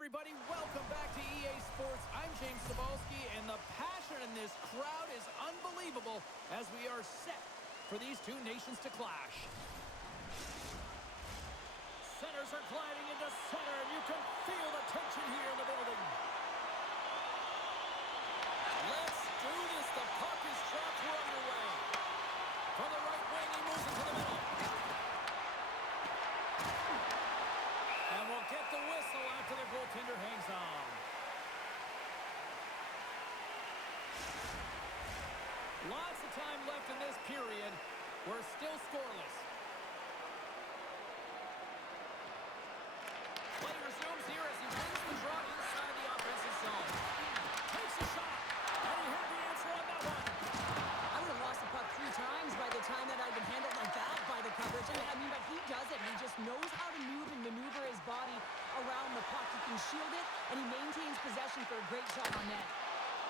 everybody. Welcome back to EA Sports. I'm James Cebulski, and the passion in this crowd is unbelievable as we are set for these two nations to clash. Centers are gliding into center, and you can feel the tension here in the building. Let's do this. The puck is dropped. We're underway. From the right wing, he moves into the middle. And we'll get the whistle after the goaltender hangs on. Lots of time left in this period. We're still scoreless. Play resumes here as he wins the draw inside the offensive zone. Takes a shot, and he had the answer on that one. I would have lost the puck 3 times by the time that I'd been handled like that by the coverage. But he does it. He just knows how to move and maneuver his body around the puck. He can shield it, and he maintains possession for a great shot on net.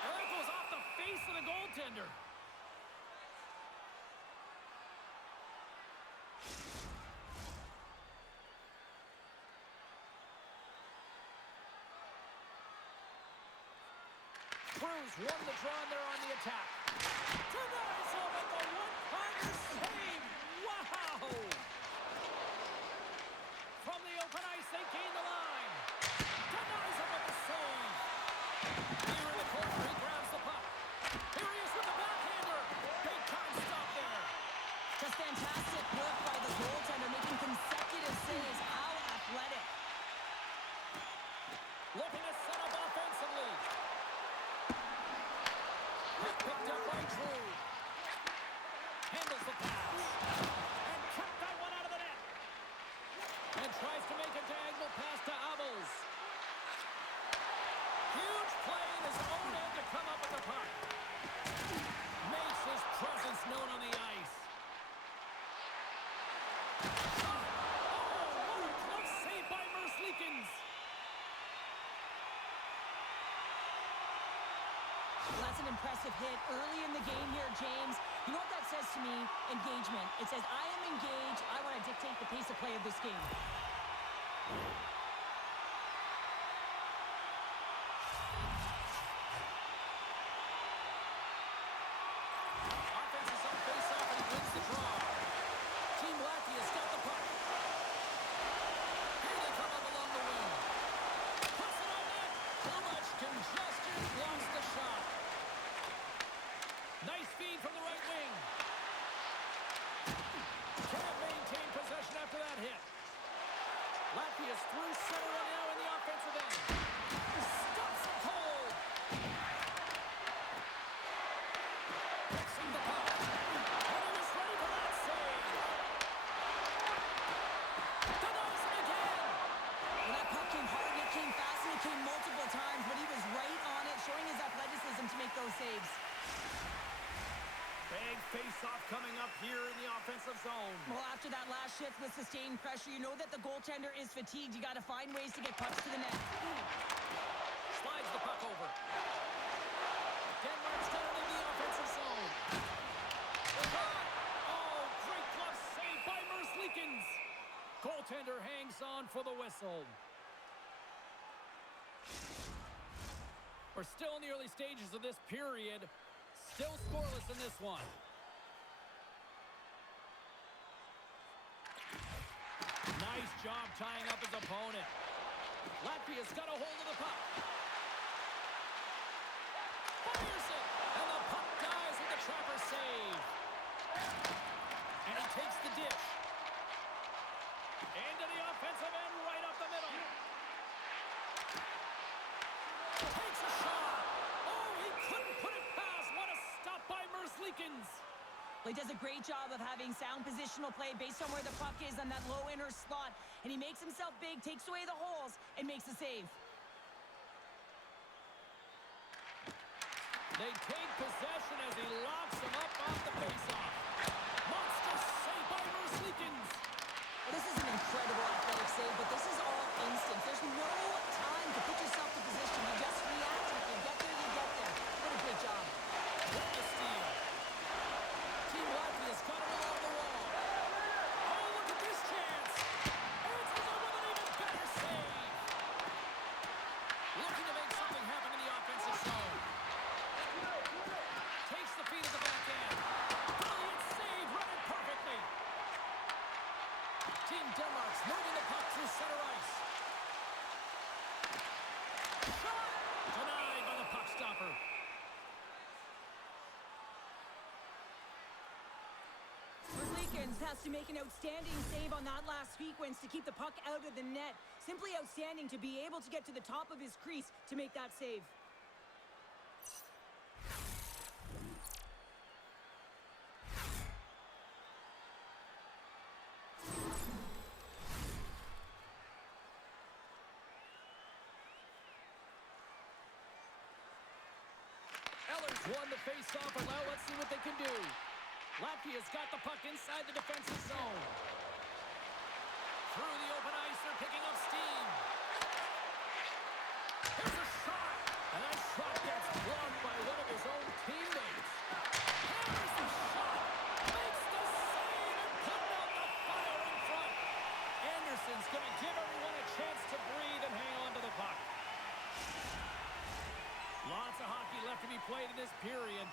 And that goes off the face of the goaltender. Cruz won the draw, and they're on the attack. Denies him at the one-timer save. Wow! From the open ice, they gain the line. Denies him with the save. Here in the corner, he grabs the puck. Here he is with the backhander. Big time stop there. Just fantastic work by the goaltender, making consecutive saves. How athletic. Looking to set up offensively. Picked up by Drew. Handles the pass. And kicked that one out of the net. And tries to make a diagonal pass to Abels. Huge play in his own end to come up with the puck. Makes his presence known on the ice. Oh, what a close save by Merzlikins. Well, that's an impressive hit early in the game here, James. You know what that says to me? Engagement. It says, I am engaged. I want to dictate the pace of play of this game. Offense is on face-off, and he wins the draw. Team Latvia's got the puck. Here they come up along the wing. Puts it on net. Too much congestion. Blocks the shot. Nice feed from the right wing. Can't maintain possession after that hit. Latvia's through center and now in the offensive end. Stops it cold. Fixing the puck. And he was ready for that save. Denies him again. Well, that puck came hard, and it came fast, and it came multiple times, but he was right on it, showing his athleticism to make those saves. Big face-off coming up here in the offensive zone. Well, after that last shift with sustained pressure, you know that the goaltender is fatigued. You got to find ways to get pucks to the net. Slides the puck over. Denmark's got it in the offensive zone. Oh, great glove save by Merzlikins. Goaltender hangs on for the whistle. We're still in the early stages of this period. Still scoreless in this one. Nice job tying up his opponent. Latvia's got a hold of the puck. Fires it, and the puck dies with the trapper save. And he takes the dish. Into the offensive end, right up the middle. Takes a shot. Oh, he couldn't put it past. What a stop by Merzlikins. Well, he does a great job of having sound positional play based on where the puck is on that low inner slot. And he makes himself big, takes away the holes, and makes a save. They take possession as he locks him up off the faceoff. Monster save by Merzlikins. Well, this is an incredible athletic save, but this is all instant. There's no time to put yourself to position. You just react. If you get there, you get there. What a great job. What a steal. Team Latvia's got it along the wall. Oh, look at this chance. Answers it with an even better save. Team Denmark's moving the puck through center ice. Shot! Denied by the puck stopper. Berlikens has to make an outstanding save on that last sequence to keep the puck out of the net. Simply outstanding to be able to get to the top of his crease to make that save. Eller's won the face-off, and now let's see what they can do. Latvia's got the puck inside the defensive zone. Through the open ice, they're picking up steam. Here's a shot, and that shot gets blocked by one of his own teammates. Hammers the shot, makes the save, and putting out the fire in front. Anderson's going to give everyone a chance to breathe and hang on to the puck. Lots of hockey left to be played in this period.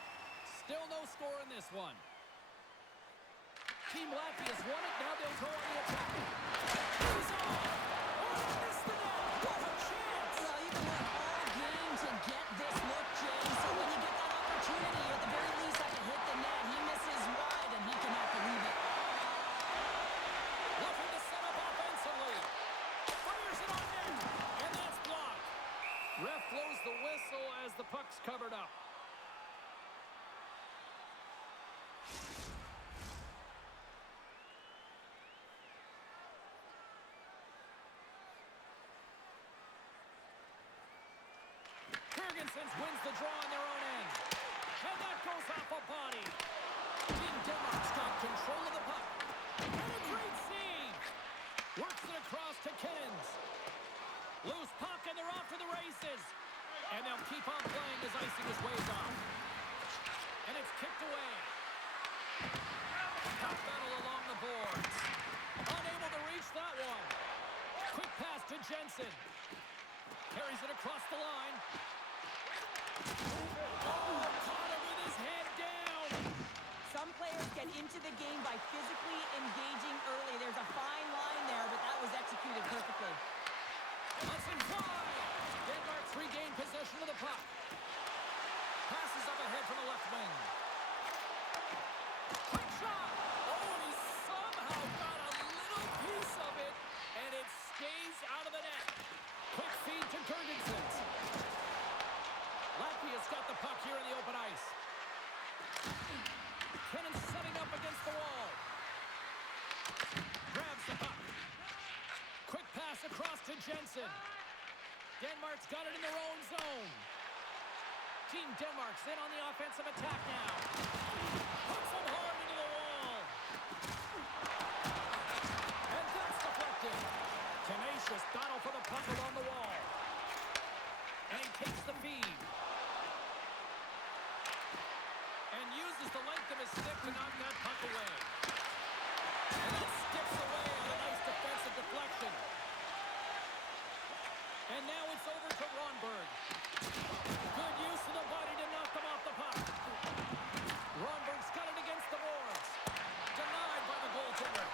Still no score in this one. Team Latvia's won it. Now they'll go on the attack. He's on! Oh, missed the net! What a chance! Well, you can work all game to get this look, James. So when you get that opportunity, at the very least, I can hit the net. He misses wide, and he cannot believe it. Looking to set up offensively. Fires it on net, and that's blocked. Ref blows the whistle as the puck's covered up. Wins the draw on their own end. And that goes off a body. Team Denmark's got control of the puck. And a great save. Works it across to Kens. Loose puck, and they're off to the races. And they'll keep on playing as icing is waved off. And it's kicked away. Puck battle along the boards. Unable to reach that one. Quick pass to Jensen. Carries it across the line. Oh, caught him with his head down. Some players get into the game by physically engaging early. There's a fine line there, but that was executed perfectly. Hudson wide. Denmark's regained possession of the puck. Passes up ahead from the left wing. Quick shot. Oh, and he somehow got a little piece of it, and it stays out of the net. Quick feed to Gergensen. Latvia's got the puck here in the open ice. Kennan setting up against the wall. Grabs the puck. Quick pass across to Jensen. Denmark's got it in their own zone. Team Denmark's in on the offensive attack now. Puts him hard into the wall. And that's deflected. Tenacious battle for the puck along the wall. And he takes the feed. And uses the length of his stick to knock that puck away. And that skips away on a nice defensive deflection. And now it's over to Ronberg. Good use of the body to knock them off the puck. Ronberg's got it against the boards. Denied by the goaltender.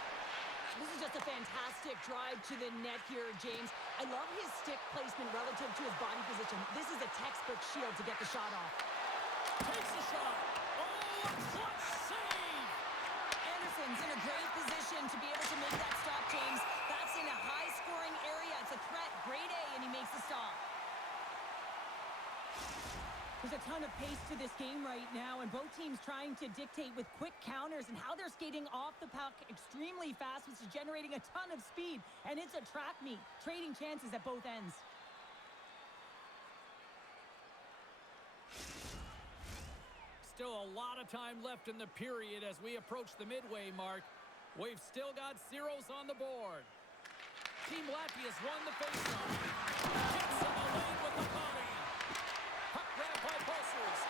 This is just a fantastic drive to the net here, James. I love his stick placement relative to his body position. This is a textbook shield to get the shot off. Takes the shot. Oh, a clutch save. Anderson's in a great position to be able to make that stop, James. That's in a high-scoring area. It's a threat, grade A, and he makes the stop. There's a ton of pace to this game right now, and both teams trying to dictate with quick counters and how they're skating off the puck extremely fast, which is generating a ton of speed. And it's a track meet, trading chances at both ends. Still a lot of time left in the period as we approach the midway mark. We've still got zeros on the board. Team Latvia's won the faceoff. Gets in the lane with the body. Puck grab by Bolsers.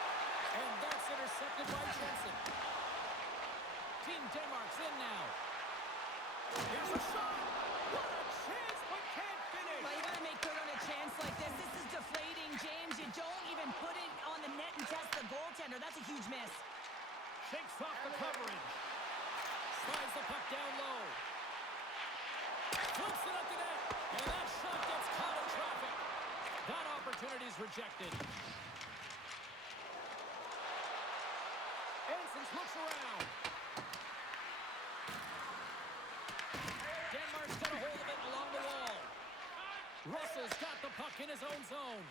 And that's intercepted by Jensen. Team Denmark's in now. Here's a shot. What a chance, but can't finish. Well, you gotta make good on a chance like this. This is deflating, James. You don't even put it on the net and test the goaltender. That's a huge miss. Shakes off the coverage. Slides the puck down low. is rejected. Ensigns looks around. Denmark's got a hold of it along the wall. Russell's got the puck in his own zone.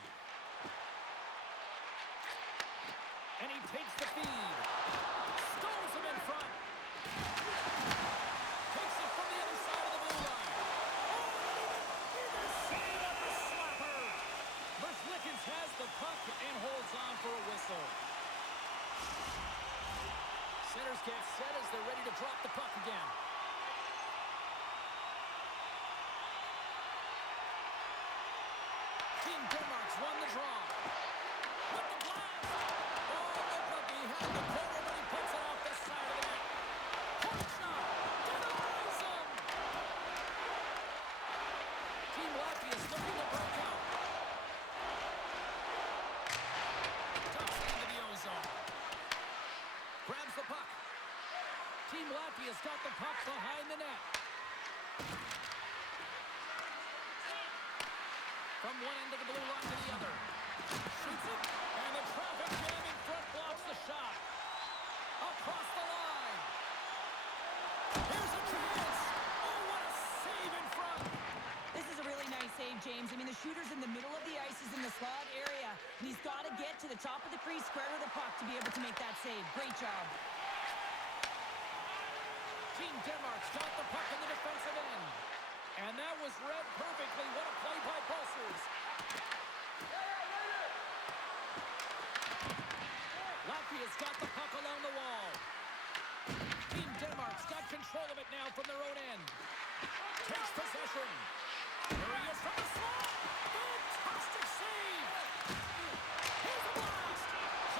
And he takes the feed. Stones him in front. Takes it from the other side of the blue line. Oh, and even save on the slapper. Verslickens has the puck and holds on for a whistle. Centers get set as they're ready to drop the puck again. Team Denmark's won the draw. With the blast. Oh, looked like he had the corner, but he puts it off the side of the net. Point shot. Denies him. Team Latvia is looking to break out. Dumps it into the ozone. Grabs the puck. Team Latvia's got the puck behind the net. From one end of the blue line to the other. Shoots it, and the traffic jam in front blocks the shot. Across the line. Here's a chance. Oh, what a save in front. This is a really nice save, James. I mean, the shooter's in the middle of the ice. He's in the slot area, and he's got to get to the top of the crease square with the puck to be able to make that save. Great job. Team Denmark's got the puck in the defensive end. And that was read perfectly. What a play by Pulsers. Latvia's got the puck along the wall. Team Denmark's got control of it now from their own end. Takes possession. There he is from the slot. Fantastic save. Here's a blast.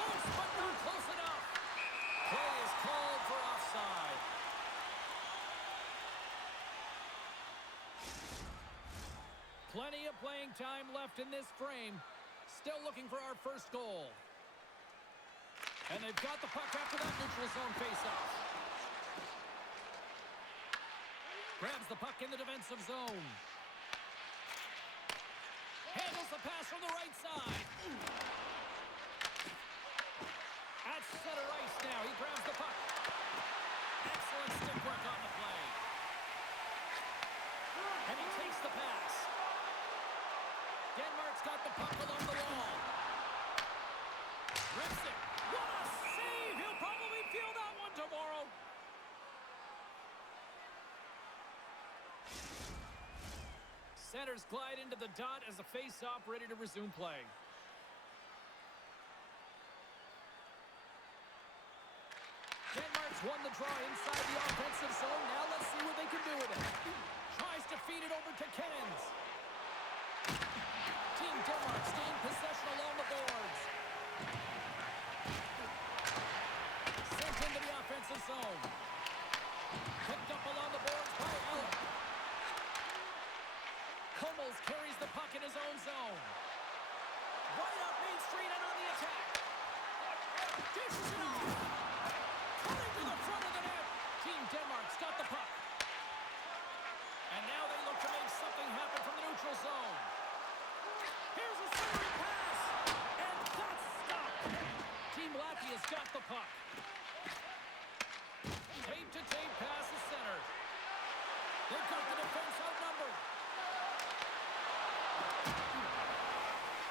Close, but not close enough. Play is called for offside. Plenty of playing time left in this frame. Still looking for our first goal. And they've got the puck after that neutral zone faceoff. Grabs the puck in the defensive zone. Handles the pass from the right side. At center ice now. He grabs the puck. Excellent stick work on the play. And he takes the pass. Denmark's got the puck along the wall. Rips it. What a save! He'll probably feel that one tomorrow. Centers glide into the dot as the face-off ready to resume play. Denmark's won the draw inside the offensive zone. Now let's see what they can do with it. Tries to feed it over to Kens. Team Denmark staying possession along the boards. Sent into the offensive zone. Picked up along the boards by Ellen. Hummels carries the puck in his own zone. Right up Main Street and on the attack. Dishes it off. Coming to the front of the net. Team Denmark's got the puck. And now they look to make something happen from the neutral zone. Here's a centering pass. And that's stopped. Team Latvia's got the puck. Tape-to-tape pass is center. They've got the defense outnumbered.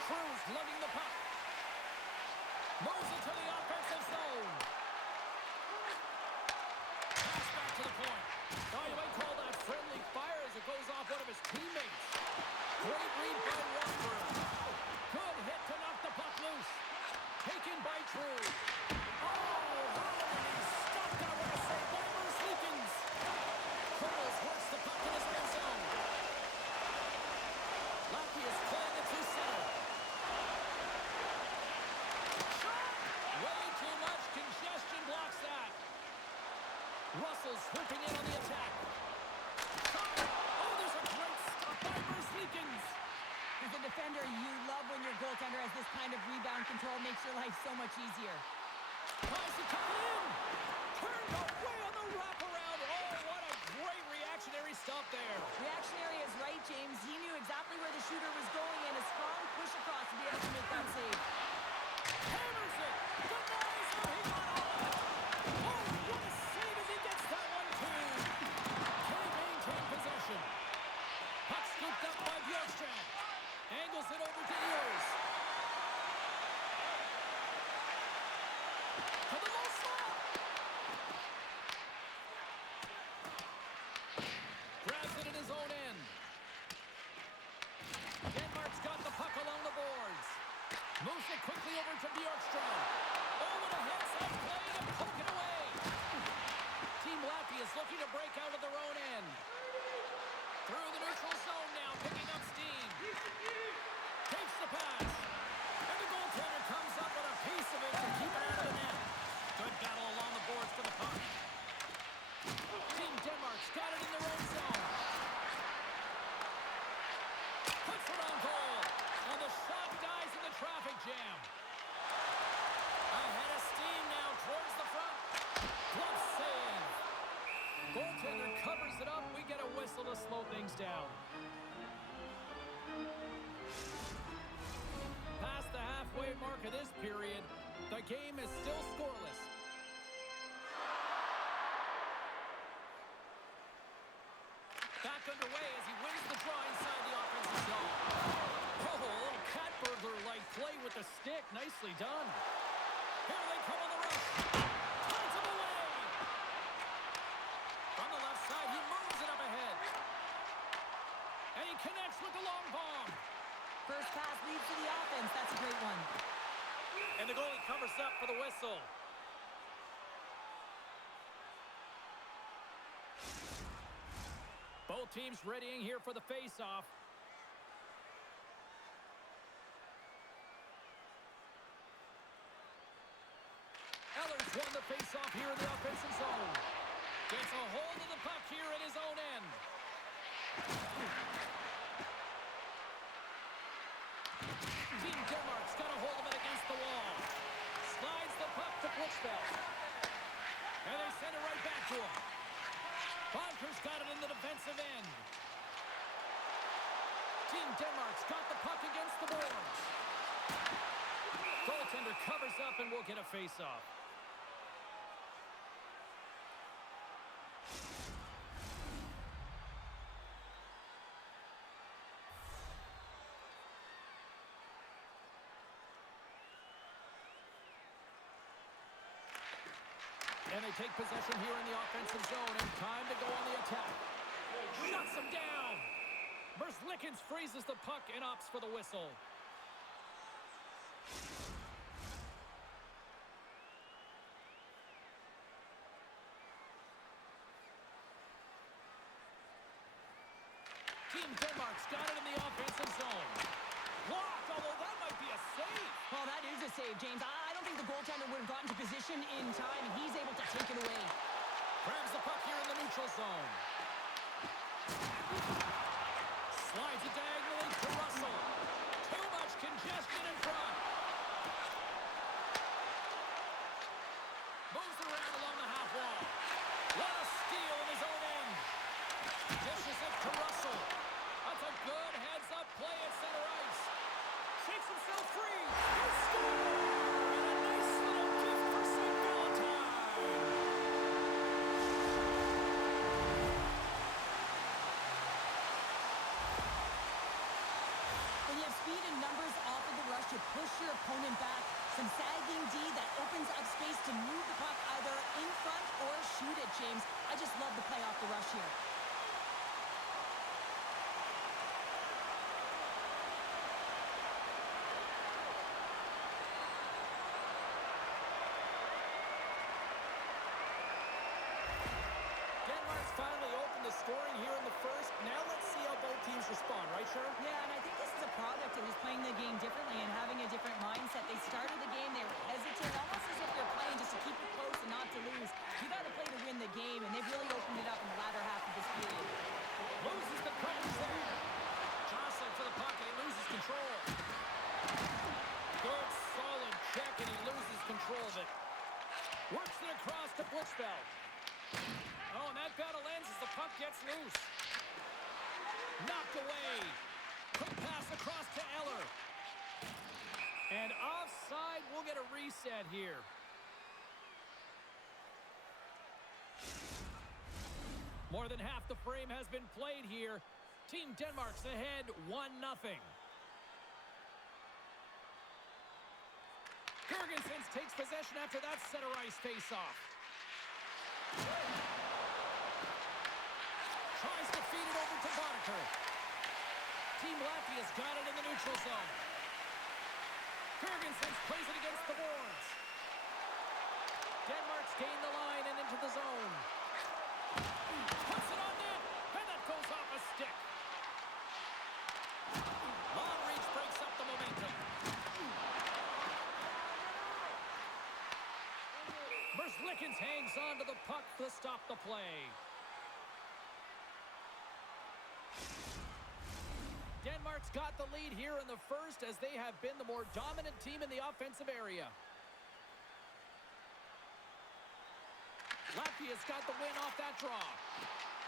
Cruz lugging the puck. Moves it to the offensive zone. Pass back to the point. Oh, you might call that friendly fire as it goes off one of his teammates. Great read by Rosberg. Good hit to knock the puck loose. Taken by Cruz. Oh, and he's stopped out with a save by Verslickens. Cruz works the puck in his own zone. Latvia's playing it through center. Shot! Way too much congestion blocks that. Russell swooping in on the attack. Shot! Oh, there's a great stop by Verslickens. As a defender, you love when your goaltender has this kind of rebound control. Makes your life so much easier. Tries to tuck it in. Turned away on the wraparound. Oh, what a great reactionary stop there. Reactionary is right, James. He knew exactly where the shooter was going, and a strong push across to be able to make that save. Hammers it. Denies him. He got all of it. Oh, what a save as he gets that one, too. Can't maintain possession. Puck scooped up by Bjorkstrand. Angles it over to Ehlers. To the low slot. Grabs it in his own end. Denmark's got the puck along the boards. Moves it quickly over to Bjorkstrand. Over the heads-up play to poke it away. Team Latvia is looking to break out of their own end. Through the neutral zone now, picking up steam. Takes the pass. And the goaltender comes up with a piece of it to keep it out of the net. Good battle along the boards for the puck. Team Denmark's got it in their own zone. Puts it on goal. And the shot dies in the traffic jam. Ahead of steam now towards the front. Glove save. Goaltender covers it up. We get a whistle to slow things down. Past the halfway mark of this period, the game is still scoreless. Back underway as he wins the draw inside the offensive zone. Oh, a little cat burglar-like play with the stick. Nicely done. Here they come on the rush. Turns him away. On the left side, he moves it up ahead. And he connects with the long bomb. First pass leads to the offense. That's a great one. And the goalie covers up for the whistle. Both teams readying here for the face-off. Ehlers won the face-off here in the offensive zone. Gets a hold of the puck here at his own end. Team Denmark's got a hold of it against the wall. Slides the puck to Blitzfeld. And they send it right back to him. Bonker's got it in the defensive end. Team Denmark's got the puck against the boards. Goaltender covers up and we'll get a face-off. And they take possession here in the offensive zone, and time to go on the attack. Shuts him down. Merzlikins freezes the puck and opts for the whistle. Team Denmark's got it in the offensive zone. Blocked, although that might be a save. Well, that is a save, James. I don't think the goaltender would have gotten to position in time, and he's able to take it away. Grabs the puck here in the neutral zone. Slides it diagonally to Russell. Too much congestion in front. Moves it around along the half wall. What a steal in his own end. Dishes it to Russell. That's a good heads-up play at center ice. Shakes himself free. He scores! And a nice little gift for St. Valentine. When you have speed and numbers off of the rush, you push your opponent back. Some sagging D that opens up space to move the puck either in front or shoot it, James. I just love the play off the rush here. Denmark's finally opened the scoring here in the first. Now let's see how both teams respond, right, Sharon? Yeah, and I think this is a product of just playing the game differently and having a different mindset. They started the game, they were hesitant, almost as if they're playing just to keep it close and not to lose. You got to play to win the game, and they've really opened it up in the latter half of this period. Loses the coverage there. Jostling for the puck, and he loses control. Good, solid check, and he loses control of it. Works it across to Blitzfeld. Oh, and that battle ends as the puck gets loose. Knocked away. Quick pass across to Eller. And offside, we'll get a reset here. More than half the frame has been played here. Team Denmark's ahead 1-0. Jurgensen takes possession after that center ice face-off. Tries to feed it over to Boddicker. Team Latvia's got it in the neutral zone. Jurgensen plays it against the boards. Denmark's gained the line and into the zone. Puts it on net, and that goes off a stick. Long reach breaks up the momentum. Merzlikins hangs on to the puck to stop the play. Denmark's got the lead here in the first as they have been the more dominant team in the offensive area. Latvia's got the win off that draw.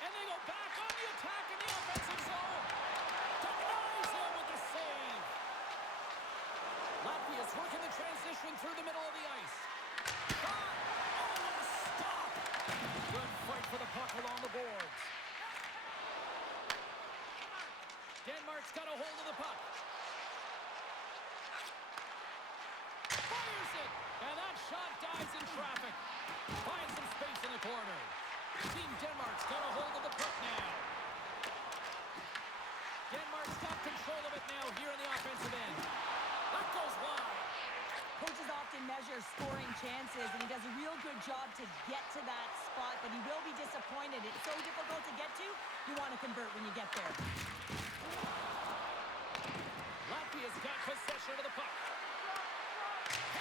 And they go back on the attack in the offensive zone. Denies him with the save. Latvia's working the transition through the middle of the ice. Oh, what a stop. Good fight for the puck along the boards. Denmark's got a hold of the puck. Fires it! And that shot dives in traffic. Finds some space in the corner. Team Denmark's got a hold of the puck now. Denmark's got control of it now here in the offensive end. That goes wide. Coaches often measure scoring chances, and he does a real good job to get to that spot, but he will be disappointed. It's so difficult to get to, you want to convert when you get there. Latvia's got possession of the puck.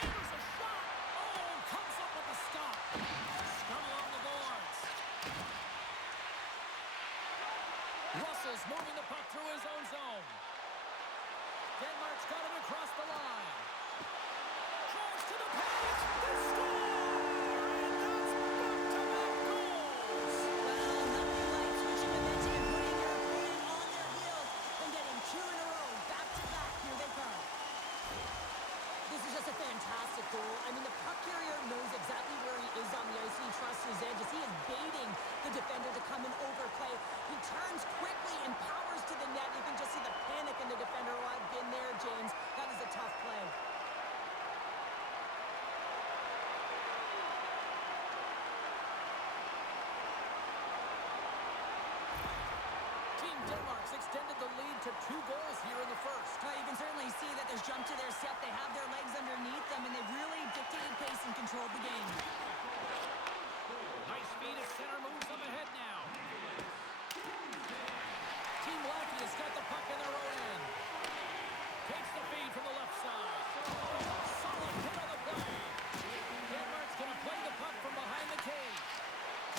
Hammers a shot. Oh, comes up with the stop. Scrum along the boards. Russell's moving the puck through his own zone. Denmark's got it across the line. Drives to the paint. They score! And that's back-to-back goals. Well, nothing like switching momentum and putting your opponent on their heels and getting two in a row. Back-to-back. Here they come. This is just a fantastic goal. I mean, the puck carrier knows exactly where he is on the ice. He trusts his edges. He is baiting the defender to come and overplay. He turns quickly and powers to the net. You can just see the panic in the defender. Oh, I've been there, James. That is a tough play. Team Denmark's extended the lead to 2 goals here in the first. You can certainly see that there's jump to their step. They have their legs underneath them, and they've really dictated pace and controlled the game. Nice feed at center, moves up ahead now. Team Latvia's got the puck in their own end. Takes the feed from the left side. Solid hit on the play. Denmark's going to play the puck from behind the cage.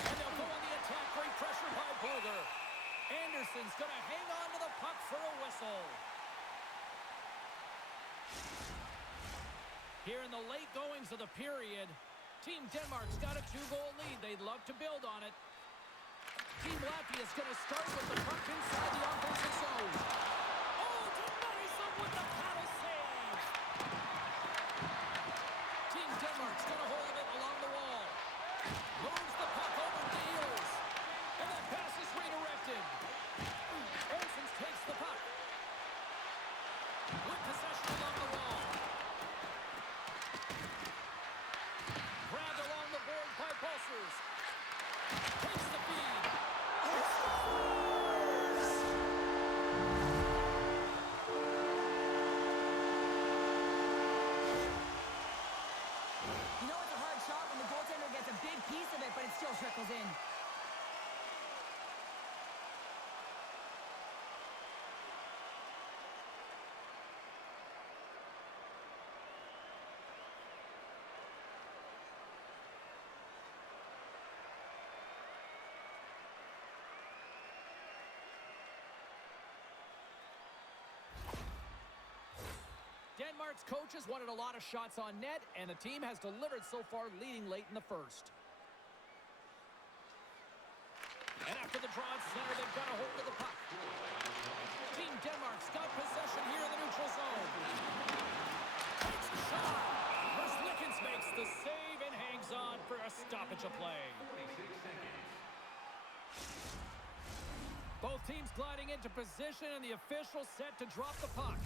And they'll go on the attack. Great pressure by Burger. Anderson's going to hang on to the puck for a whistle. Here in the late goings of the period, Team Denmark's got a 2-goal lead. They'd love to build on it. Team Latvia's going to start with the puck inside the offensive zone. Oh, denies him with the paddle save. Team Denmark's got a hold of it along the wall. Moves the puck over the heels. And that pass is redirected. Olsen takes the puck. With possession along the wall. Grabbed along the board by Pulsers. Takes the feed. Scores! You know it's a hard shot when the goaltender gets a big piece of it, but it still trickles in. Denmark's coaches wanted a lot of shots on net, and the team has delivered so far, leading late in the first. And after the draw at center, they've got a hold of the puck. team's gliding into position, and the official set to drop the puck.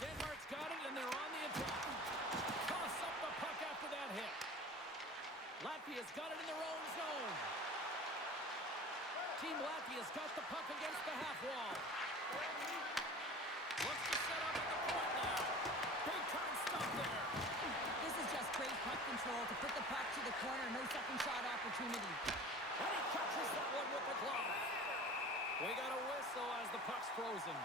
Denmark's got it, and they're on the attack. Toss up the puck after that hit. Latvia's got it in their own zone. Team Latvia's got the puck against the half wall. Looks to set up at the point now. Big time stop there. This is just great puck control to put the puck to the corner. No second shot opportunity. And he catches that one with the glove. We got a whistle as the puck's frozen.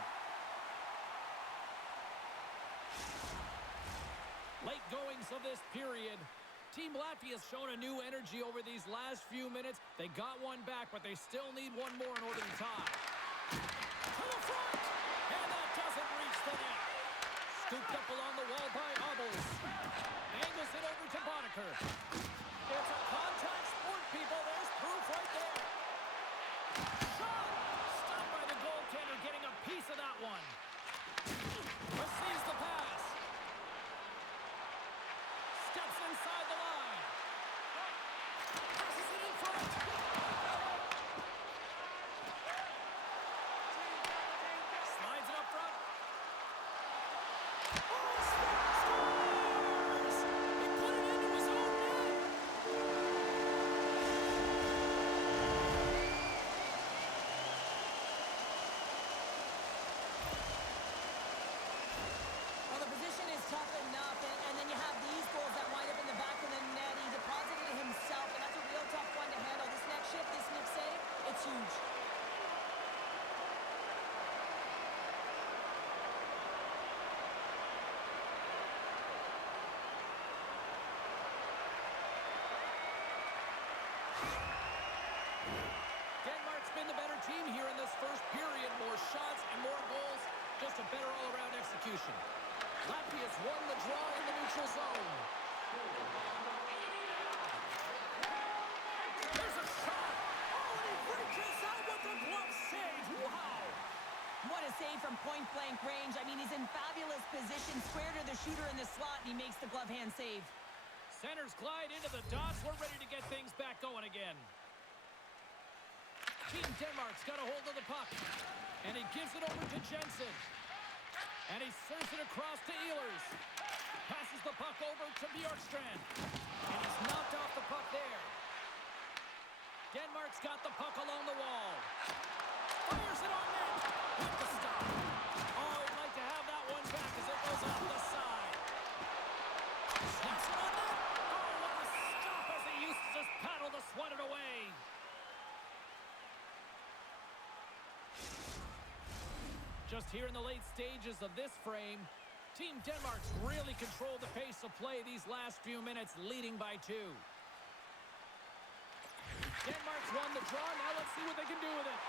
Late goings of this period. Team Latvia's shown a new energy over these last few minutes. They got one back, but they still need one more in order to tie. To the front! And that doesn't reach the net. Scooped up along the wall by Obels. Angles it over to Boddicker. It's a contact sport, people. There's proof right there. Shot! Stopped by the goaltender, getting a piece of that one. Receives the pass. Steps inside the line. Passes it in front. Slides it up front. Oh, scores! He put it into his own net. Well, the position is tough enough, and then you have these goals that wind up in the back of the net. He deposited it himself, and that's a real tough one to handle. This next shift, this next save, it's huge. Denmark's been the better team here in this first period. More shots and more goals. Just a better all-around execution. Latvia's won the draw in the neutral zone. There's a shot. Oh, and he reaches out with the glove save. Wow. What a save from point-blank range. I mean, he's in fabulous position, square to the shooter in the slot, and he makes the glove hand save. Centers glide into the dots. We're ready to get things back going again. Team Denmark's got a hold of the puck. And he gives it over to Jensen. And he serves it across to Ehlers. Passes the puck over to Bjorkstrand. And he's knocked off the puck there. Denmark's got the puck along the wall. Fires it on net. With the stop. Oh, he'd like to have that one back as it goes off the side. Snaps it on net. Oh, what a stop as he used to just paddle to swat it away. Just here in the late stages of this frame, Team Denmark's really controlled the pace of play these last few minutes, leading by 2. Denmark's won the draw. Now let's see what they can do with it.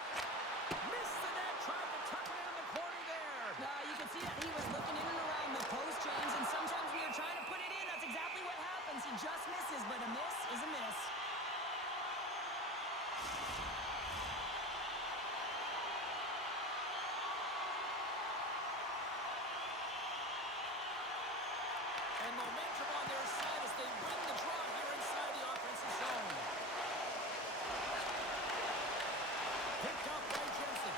Missed the net, tried to tuck it in the corner there. You can see that he was looking in and around the post, James, and sometimes when you're trying to put it in, that's exactly what happens. He just misses, but a miss is a miss. And momentum on their side as they win the draw here inside the offensive zone. Picked up by Jensen.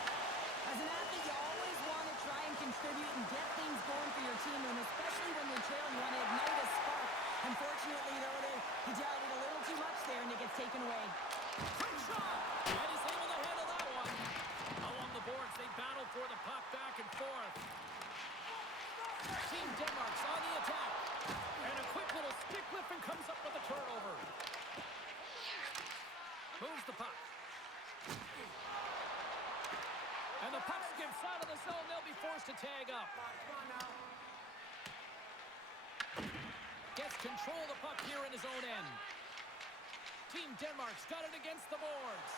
As an athlete, you always want to try and contribute and get things going for your team, and especially when you're trailing, you want to ignite a spark. Unfortunately, though, he tried it a little too much there, and it gets taken away. Quick shot! And he's able to handle that one. Along the boards, they battle for the puck back and forth. Team Denmark's on the attack. And a quick little stick lift and comes up with a turnover. Moves the puck. And the puck skips out of the zone. They'll be forced to tag up. Gets control of the puck here in his own end. Team Denmark's got it against the boards.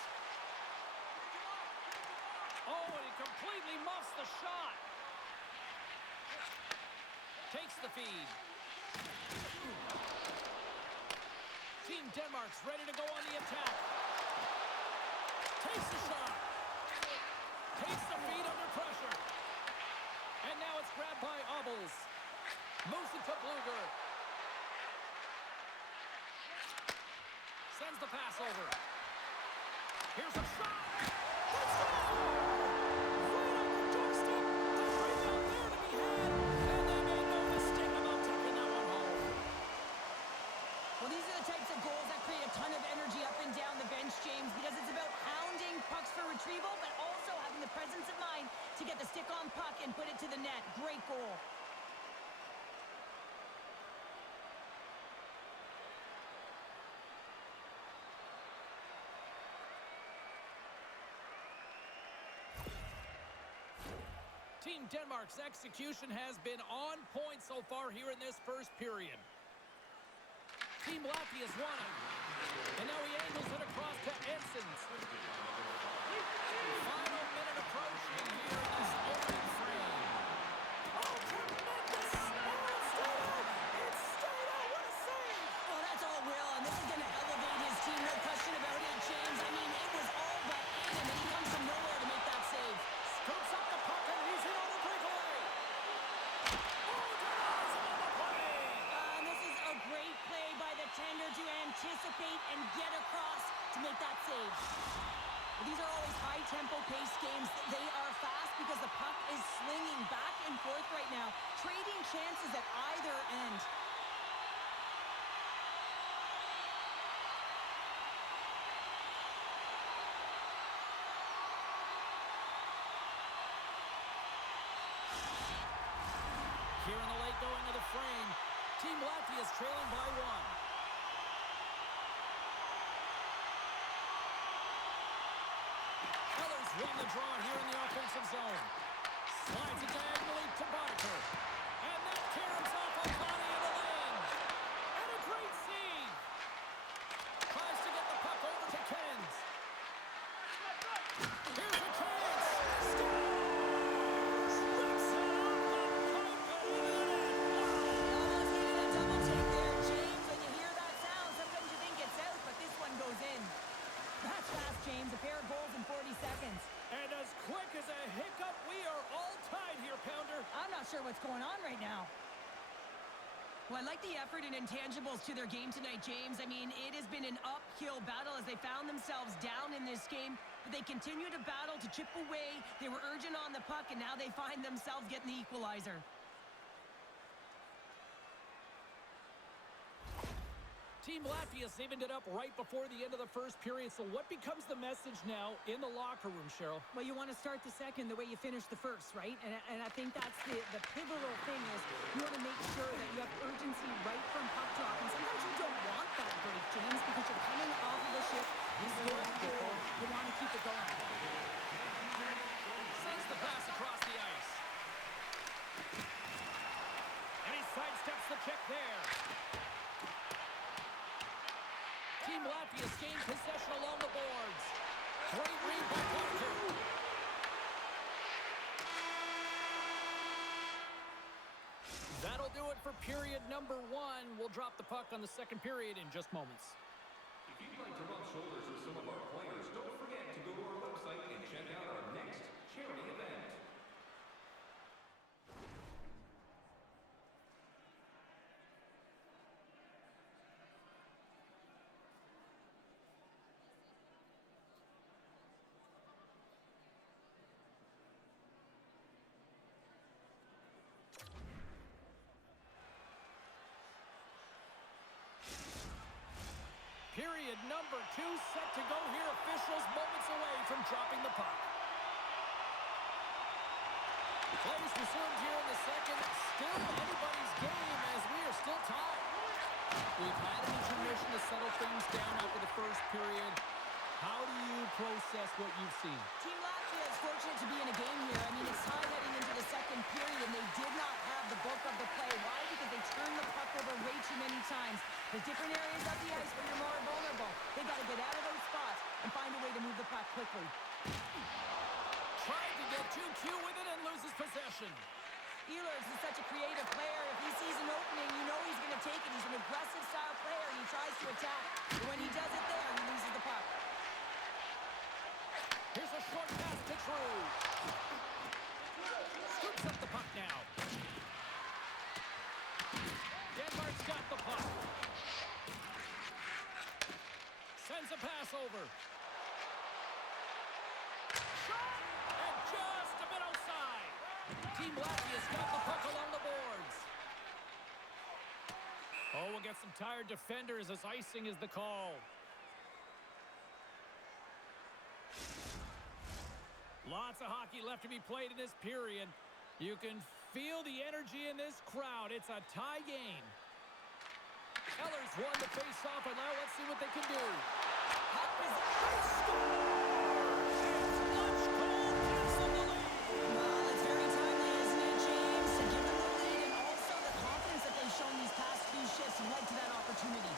Oh, and he completely muffs the shot. Takes the feed. Team Denmark's ready to go on the attack. Takes the shot. Takes the feed under pressure. And now it's grabbed by Obels. Moves it to Bluger. Sends the pass over. Here's a shot. Let's go! Right on the doorstep. The rebound there to be had. And they made no mistake about taking that one home. Well, these are the types of goals that create a ton of energy up and down the bench, James, because it's about hounding pucks for retrieval, but also having the presence of mind to get the stick on puck and put it to the net. Great goal. Team Denmark's execution has been on point so far here in this first period. Team Latvia's won it. And now he angles it across to Edsons. Final minute approaching here in this opening frame. Oh, tremendous! Oh, it's stayed out! It's stayed out! What a save! Oh, that's all Will, and this is going to elevate his team. No question about it, James. I mean, it was all but in, and then he comes from nowhere to make that save. Scoops up the puck, and he's in on the breakaway. Oh, denies him on the play! And this is a great play by the tender to anticipate and get across to make that save. These are always high-tempo pace games. They are fast because the puck is slinging back and forth right now, trading chances at either end. Here in the late going of the frame, Team Latvia is trailing by one. Others won the draw here in the offensive zone. Slides it diagonally to Barker. And that caroms off a body in the lane. And a great save. Tries to get the puck over to Kens. Here's a chance. Scores! Rips it off the puck and in it. Almost needed a double take there, James. When you hear that sound, sometimes you think it's out, but this one goes in. That's fast, James. A pair of goals in 40 seconds. And as quick as a hiccup, we are all tied here, Pounder. I'm not sure what's going on right now. Well, I like the effort and intangibles to their game tonight, James. I mean, it has been an uphill battle as they found themselves down in this game, but they continue to battle to chip away. They were urgent on the puck, and now they find themselves getting the equalizer. Team Latvia saved it up right before the end of the first period. So what becomes the message now in the locker room, Cheryl? Well, you want to start the second the way you finished the first, right? And I think that's the pivotal thing is you want to make sure that you have urgency right from puck drop. And sometimes you don't want that break, James, because you're coming off of a shift. You score a goal. You want to keep it going. Sends the pass across the ice. And he sidesteps the check there. Team Latvia gained possession along the boards. Great read by Barker. That'll do it for period number one. We'll drop the puck on the second period in just moments. If you'd like to rub shoulders with some of our players, don't forget to go to our website and check out our next charity event. Period number two set to go here. Officials moments away from dropping the puck. Plays resumed here in the second. Still anybody's game as we are still tied. We've had an intermission to settle things down after the first period. How do you process what you've seen? Team Latvia is fortunate to be in a game here. I mean, it's tied heading into the second period, and they did not have the bulk of the play. Why? Because they turned the puck over way too many times. There's different areas of the ice where you're more vulnerable. They got to get out of those spots and find a way to move the puck quickly. Tried to get too cute with it and loses possession. Ehlers is such a creative player. If he sees an opening, you know he's going to take it. He's an aggressive style player, and he tries to attack. But when he does it there, he loses the puck. Here's a short pass to Drew. Scoops up the puck now. Denmark's got the puck. Throws a pass over. Shot! And just a bit outside. Team Latvia's got the puck along the boards. Oh, we'll get some tired defenders as icing is the call. Lots of hockey left to be played in this period. You can feel the energy in this crowd. It's a tie game. Eller's won the face-off, and now let's see what they can do. Puck is it's lunch cold, gives them the lead. Well, it's very timely, isn't it, James? To give them the lead and also the confidence that they've shown these past few shifts led to that opportunity.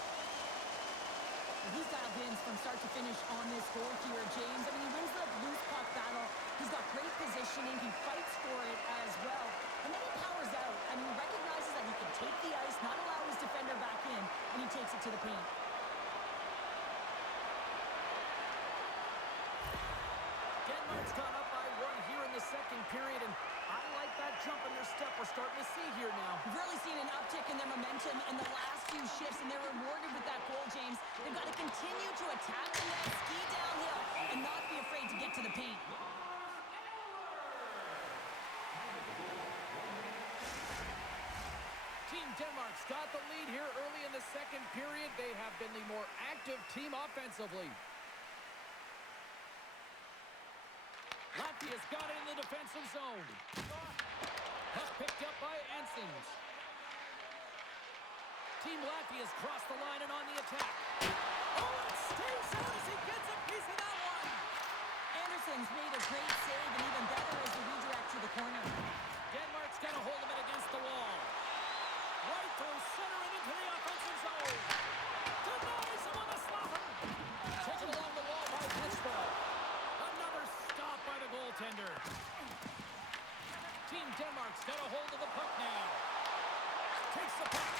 He's dialed in from start to finish on this goal here, James. I mean, he wins the loose puck battle. He's got great positioning. He fights for it as well. And then he powers out. I mean, he recognizes that he can take the ice, not allow his defender back in, and he takes it to the paint. Denmark's gone up by 1 here in the second period, and I like that jump in their step we're starting to see here now. We've really seen an uptick in their momentum in the last few shifts, and they're rewarded with that goal, James. They've got to continue to attack the net, ski downhill, and not be afraid to get to the paint. Team Denmark's got the lead here early in the second period. They have been the more active team offensively. Latvia's got it in the defensive zone. Puck picked up by Ansons. Team Latvia's crossed the line and on the attack. Oh, it stays out as he gets a piece of that one. Anderson's made a great save, and even better as the redirect to the corner. Denmark's got a hold of it against the wall. Right through center and into the offensive zone. Denies him on the slapper. Taken along the wall by Pittsburgh. Another stop by the goaltender. Team Denmark's got a hold of the puck now. Takes the puck.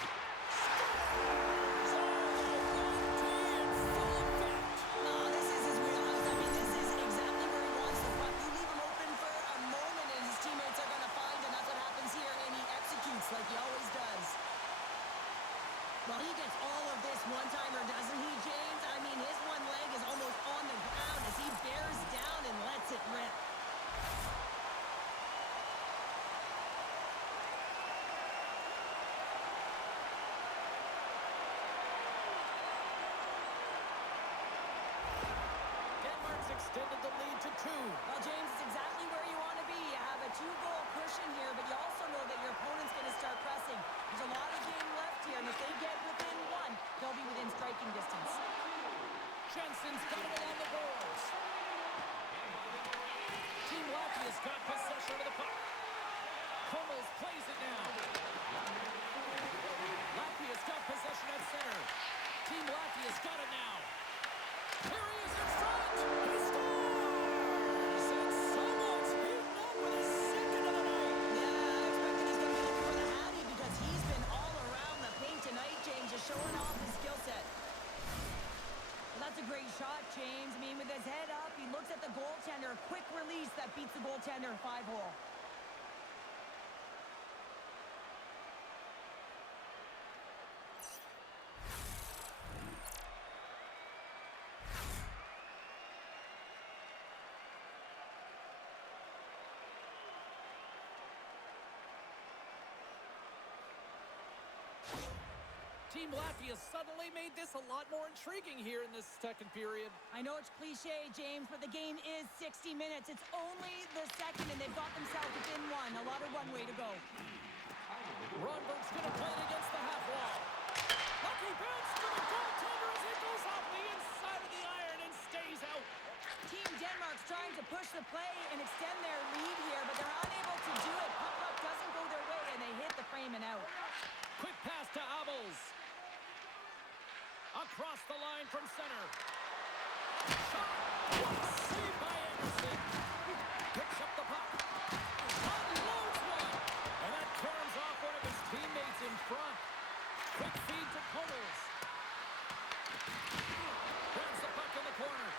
Scores! Oh, one-team full effect. Oh, this is his wheelhouse. I mean, this is exactly where he wants the puck. You leave him open for a moment, and his teammates are going to find him. That's what happens here, and he executes like he always does. Well, he gets all of this one-timer, doesn't he, James? I mean, his one leg is almost on the ground as he bears down and lets it rip. Denmark's extended the lead to 2. Well, James, it's exactly where you want to be. You have a 2-goal cushion here, but you also know that your opponent's going to start pressing. There's a lot of game left here, and if they get within 1, they'll be within striking distance. Jensen's got it along the boards. Team Latvia's got possession of the puck. Hummels plays it now. Latvia's got possession at center. Team Latvia's got it now. Here he is in front. He scores! And someone's heating up with his second of the night. Yeah, I expect that he's going to be looking for the Hattie because he's been all around the paint tonight, James, just showing off his skill set. Well, that's a great shot, James. I mean, with his head up, he looks at the goaltender. Quick release that beats the goaltender 5-hole. Team Latvia suddenly made this a lot more intriguing here in this second period. I know it's cliche, James, but the game is 60 minutes. It's only the second, and they've got themselves within 1. A lot of runway to go. Ronberg's going to play it against the half wall. Lucky bounce to the goaltender as it goes off the inside of the iron and stays out. Team Denmark's trying to push the play and extend their lead here, but they're unable to do it. Puck doesn't go their way, and they hit the frame and out. Quick pass to Abels. Across the line from center. Shot! What a save by Anderson. Picks up the puck. Unloads one. And that turns off one of his teammates in front. Quick feed to Hummels. Grabs the puck in the corner.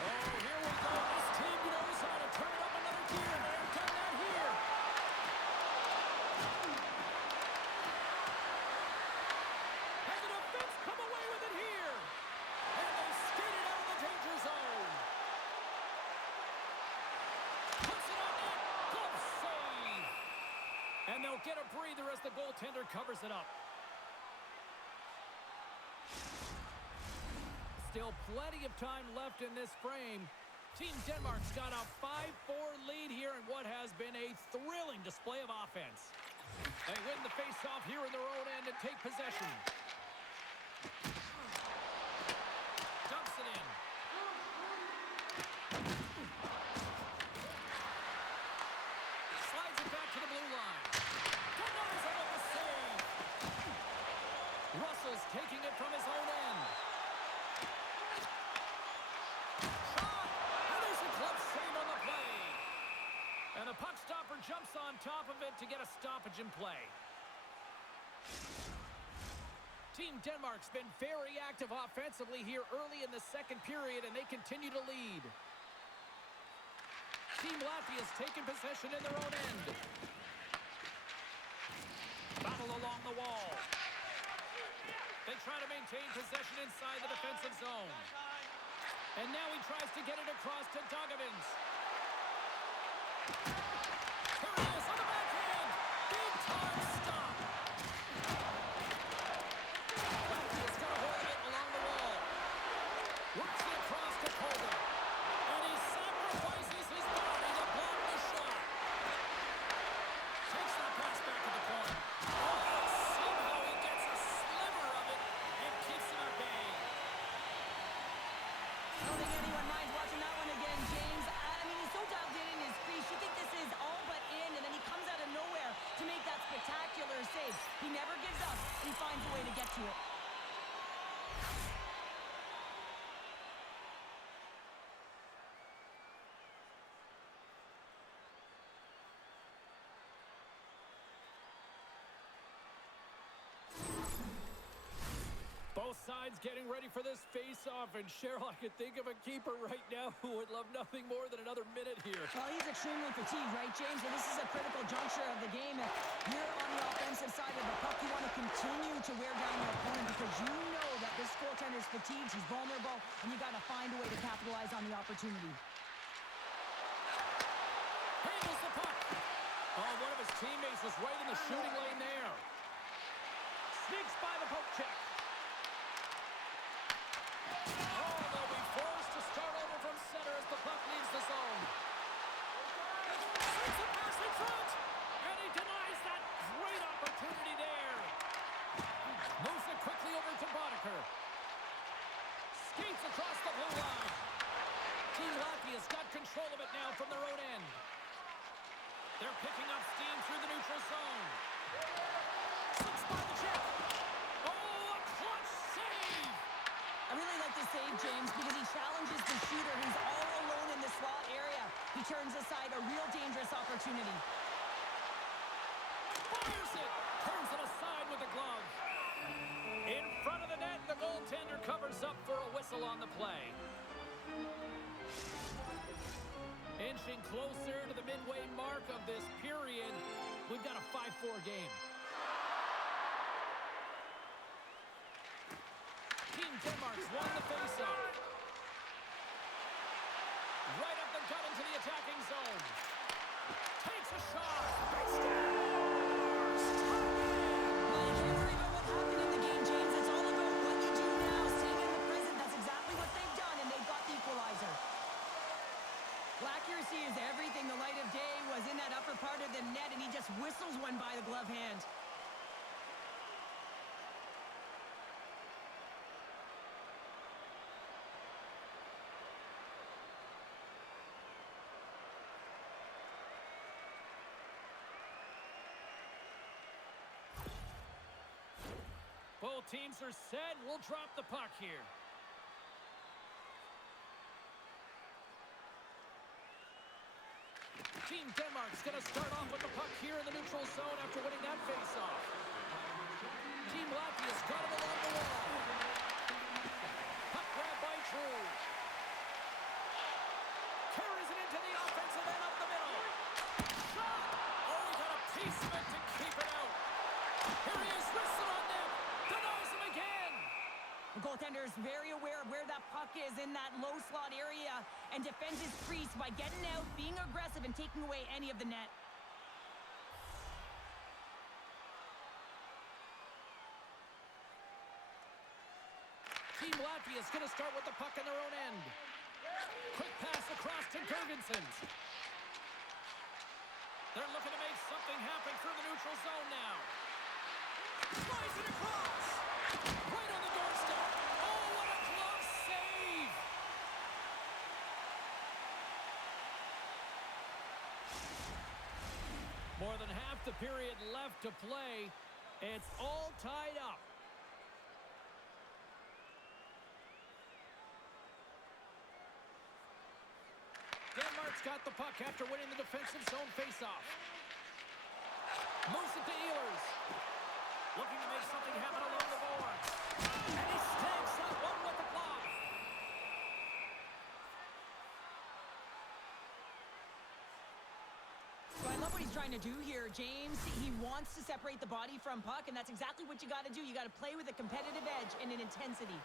Oh, here we go. This team knows how to turn it up another gear. They have done that here. And the defense come away with it here. won't get a breather as the goaltender covers it up. Still plenty of time left in this frame. Team Denmark's got a 5-4 lead here in what has been a thrilling display of offense. They win the face-off here in their own end and take possession. Dumps it in. Slides it back to the blue line. Denies it with the save. Russell's taking it from his own end. And the puck stopper jumps on top of it to get a stoppage in play. Team Denmark's been very active offensively here early in the second period, and they continue to lead. Team Latvia's taken possession in their own end. Battle along the wall. They try to maintain possession inside the defensive zone. And now he tries to get it across to Dogovins. Here he is on the backhand. Big time stop. Latvia's got a hold of it along the wall. Works it across to Kolda. And he sacrifices his body to block the shot. Takes that pass back to the point. Oh, somehow he gets a sliver of it and keeps him at bay. I don't think anyone minds watching that one again, James. I mean, he's so dialed in his crease. You think this is all but in, and then he comes out of nowhere to make that spectacular save. He never gives up, and he finds a way to get to it. Both sides getting ready for this face-off, and Cheryl, I could think of a keeper right now who would love nothing more than another minute here. Well, he's extremely fatigued, right, James? And this is a critical juncture of the game. You're on the offensive side of the puck. You want to continue to wear down your opponent because you know that this goaltender is fatigued, he's vulnerable, and you got to find a way to capitalize on the opportunity. Handles the puck. Oh, one of his teammates was right in the shooting lane there. Sneaks by the poke check. Oh, they'll be forced to start over from center as the puck leaves the zone. Sends it past in front, and he denies that great opportunity there. Moves it quickly over to Boddicker. Skates across the blue line. Team Latvia's got control of it now from their own end. They're picking up steam through the neutral zone. Slips by the check. Oh, a clutch save! I really like this save, James, because he challenges the shooter who's all alone in the slot area. He turns aside a real dangerous opportunity. Fires it! Turns it aside with a glove. In front of the net, the goaltender covers up for a whistle on the play. Inching closer to the midway mark of this period, we've got a 5-4 game. Team Denmark's won the faceoff. Right up the gut into the attacking zone. Takes a shot. They scores! Well, you can't worry about what happened in the game, James. It's all about what you do now. Staying in the present, that's exactly what they've done, and they've got the equalizer. Well, accuracy is everything. The light of day was in that upper part of the net, and he just whistles one by the glove hand. Both teams are set. We'll drop the puck here. Team Denmark's going to start off with the puck here in the neutral zone after winning that faceoff. Team Latvia's got it along the wall. Puck grab by True. Carries it into the offensive end up the middle. Shot! Oh, he got a piece of it to keep it out. Here he is, wristed on net. Denies him again. The goaltender is very aware of where that puck is in that low slot area and defends his crease by getting out, being aggressive, and taking away any of the net. Latvia is going to start with the puck in their own end. Quick pass across to Gergensons. They're looking to make something happen through the neutral zone now. Slides it across. Right on the doorstep. Oh, what a glove save. More than half the period left to play. It's all tied up. Denmark's got the puck after winning the defensive zone faceoff. Moves it to Ehlers. Looking to make something happen along the boards. And he stamps that one with the glove. So I love what he's trying to do here, James. He wants to separate the body from puck, and that's exactly what you got to do. You got to play with a competitive edge and an intensity.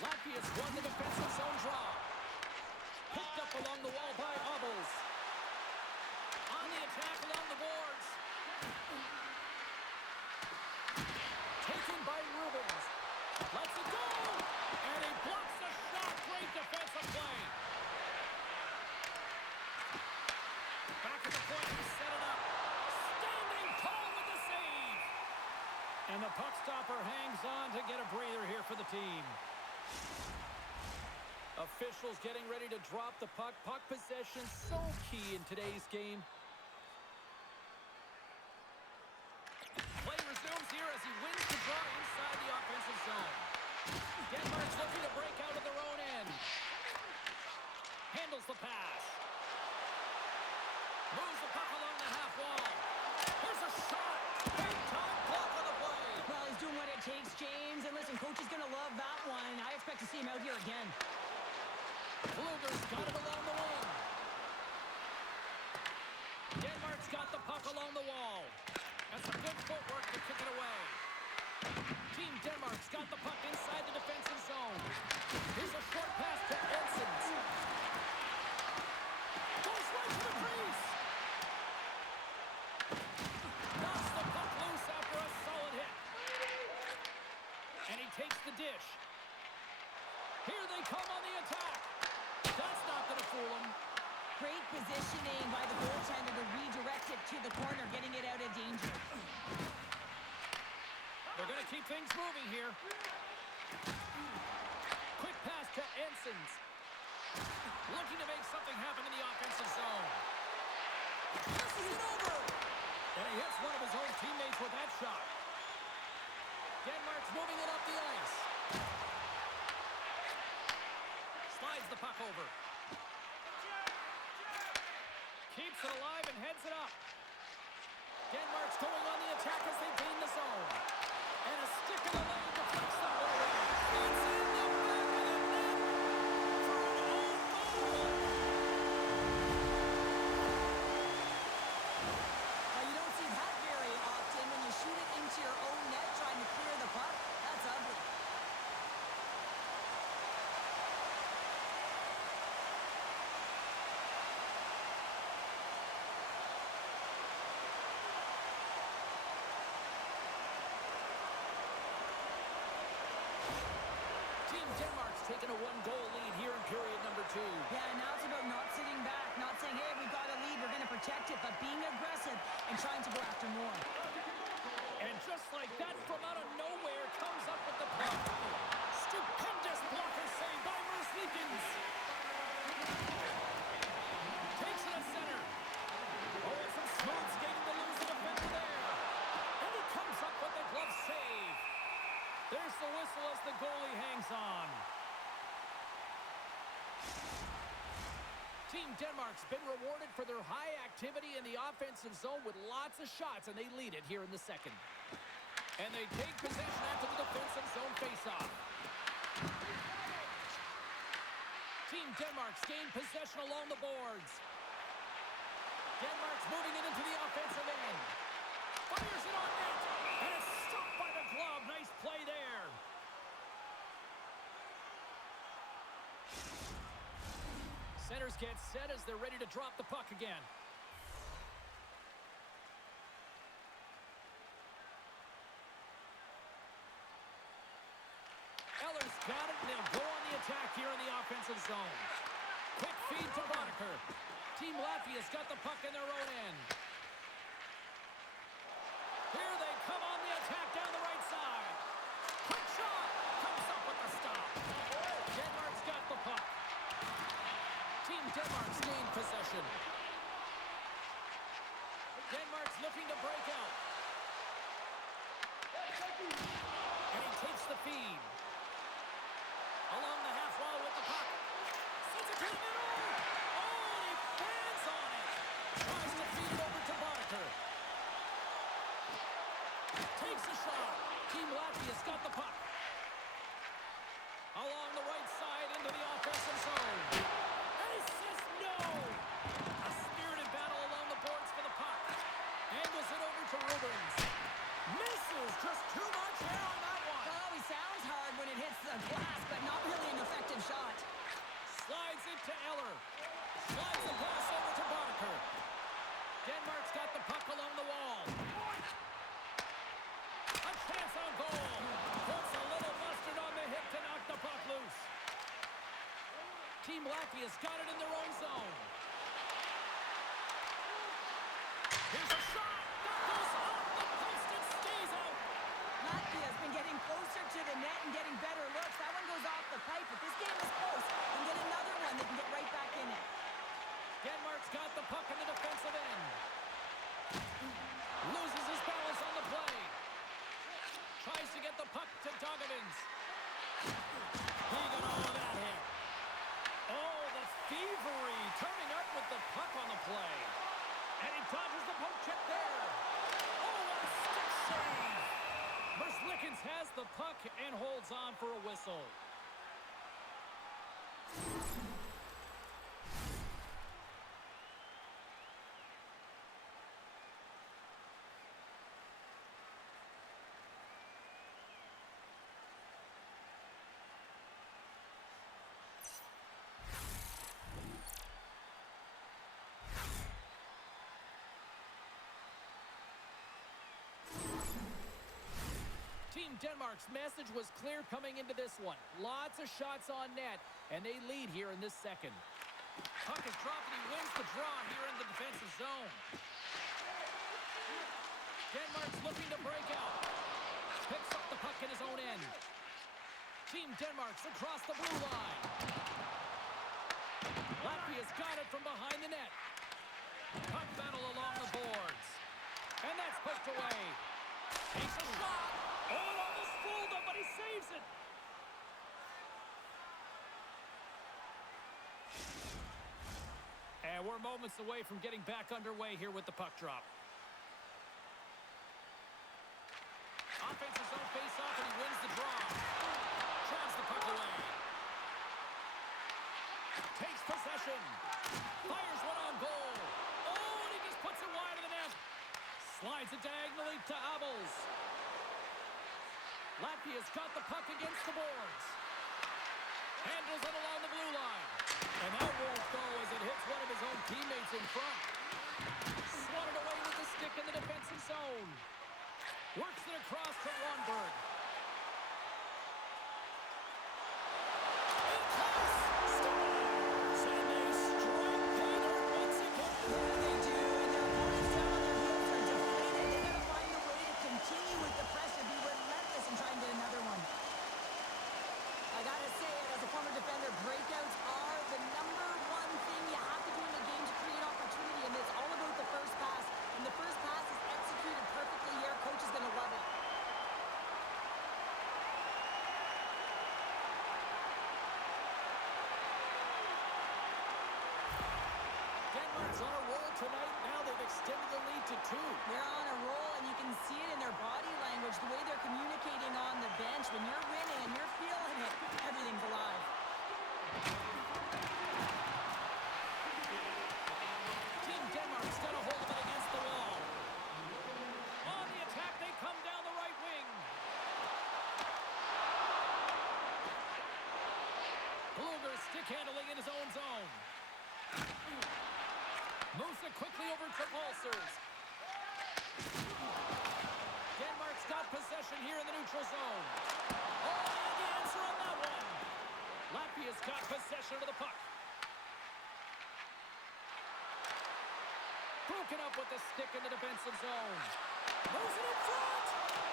Latvia's won the defensive zone draw. Picked up along the wall by Obels. On the attack along the boards. Taken by Rubens. Lets it go! And he blocks the shot. Great defensive play. Back at the point, he set it up. Standing tall with the save. And the puck stopper hangs on to get a breather here for the team. Officials getting ready to drop the puck. Puck possession so key in today's game. Play resumes here as he wins the draw inside the offensive zone. Denmark's looking to break out of their own end. Handles the pass. Moves the puck along the half wall. Here's a shot. Big time block on the play. Well, he's doing what it takes, James. And listen, coach is going to love that one. I expect to see him out here again. Kluger's got it along the wing. Denmark's got the puck along the wall. That's some good footwork to kick it away. Team Denmark's got the puck inside the defensive zone. Here's a short pass to Edsons. Goes right to the crease. Knocks the puck loose after a solid hit. And he takes the dish. Here they come on the attack. That's not going to fool him. Great positioning by the goaltender to redirect it to the corner, getting it out of danger. They're going to keep things moving here. Quick pass to Edsons. Looking to make something happen in the offensive zone. Passes it over. And he hits one of his own teammates with that shot. Denmark's moving it up the ice. Slides the puck over. Keeps it alive and heads it up. Denmark's going on the attack as they gain the zone. And a stick in the lane deflects the ball. It's in the back of the net for an own goal. Now, you don't see that very often when you shoot it into your own net trying to clear the puck. That's ugly. Denmark's taken a one-goal lead here in period number 2. Yeah, now it's about not sitting back, not saying, hey, we've got a lead, we're going to protect it, but being aggressive and trying to go after more. And just like that, from out of nowhere, comes up with the puck. Stupendous blocker save by Merzlikins. Takes it to center. Oh, it's some smooth skating to lose the defender there. And he comes up with the glove save. There's the whistle as the goalie hangs on. Team Denmark's been rewarded for their high activity in the offensive zone with lots of shots, and they lead it here in the second. And they take possession after the defensive zone faceoff. Team Denmark's gained possession along the boards. Denmark's moving it into the offensive end. Fires it on net, and it's stopped by the glove defenders get set as they're ready to drop the puck again. Eller's got it, and they'll go on the attack here in the offensive zone. Quick feed to Boddicker. Team Latvia's got the puck in their own end. Here they come on the attack down the right side. Quick shot. Comes up with the stop. Denmark's got the puck. Team Denmark's gained possession. Denmark's looking to break out. And he takes the feed. Along the half wall with the puck. Sends it to the middle. Oh, and he fans on it. Tries to feed it over to Boddicker. Takes a shot. Team Latvia's got the puck. Along the right side into the offensive zone. And he says no. A spirited battle along the boards for the puck. Angles it over to Rubens. Misses. Just too much air on that one. It always sounds hard when it hits the glass, but not really an effective shot. Slides it to Eller. Slides the pass over to Boddicker. Denmark's got the puck along the wall. A chance on goal. Puts a little mustard on the hip to knock the puck loose. Team Latvia's got it in their own zone. Here's a shot. That goes off the post and stays out. Latvia's been getting closer to the net and getting better looks. That one goes off the pipe, but this game is close. And get another one, they can get right back in it. Denmark's got the puck in the defensive end. Loses his balance on the play. Tries to get the puck to Dogovins. He got all of that hit. Oh, the thievery turning up with the puck on the play. And he dodges the poke check there. Oh, what a stick save. Merzlikins has the puck and holds on for a whistle. Team Denmark's message was clear coming into this one. Lots of shots on net, and they lead here in this second. Puck is dropped, and he wins the draw here in the defensive zone. Denmark's looking to break out. Picks up the puck in his own end. Team Denmark's across the blue line. Latvia's got it from behind the net. Puck battle along the boards. And that's pushed away. Takes a shot. Oh, it almost fooled him, but he saves it. And we're moments away from getting back underway here with the puck drop. Offensive zone face-off, and he wins the draw. Drives the puck away. Takes possession. Fires one on goal. Oh, and he just puts it wide of the net. Slides it diagonally to Abels. Latvia's got the puck against the boards. Handles it along the blue line. And that won't go as it hits one of his own teammates in front. Swatted away with the stick in the defensive zone. Works it across to Ronberg. And close! Scores! And they strike pay dirt once again. Yeah, they do. And their opponents down on their heels are deflated. They got to find a way to continue with the pressure, be relentless, and try and get another one. I got to say it, as a former defender, breakouts are the number one thing you have to do in the game to create opportunity, and it's all about the first pass. And the first pass is executed perfectly here. Coach is going to love it. Denmark's on a roll tonight. Now they've extended the lead to 2. They're on a roll, and you can see it in their body language, the way they're communicating on the bench. When you're winning and you're feeling it, everything's alive. Team Denmark's got a hold of it against the wall. On the attack, they come down the right wing. Bluger stick handling in his own zone. Moves it quickly over to Pulsers. Denmark's got possession here in the neutral zone. Oh, and the answer on that one. Latvia's got possession of the puck. Broken up with the stick in the defensive zone. Moves it in front.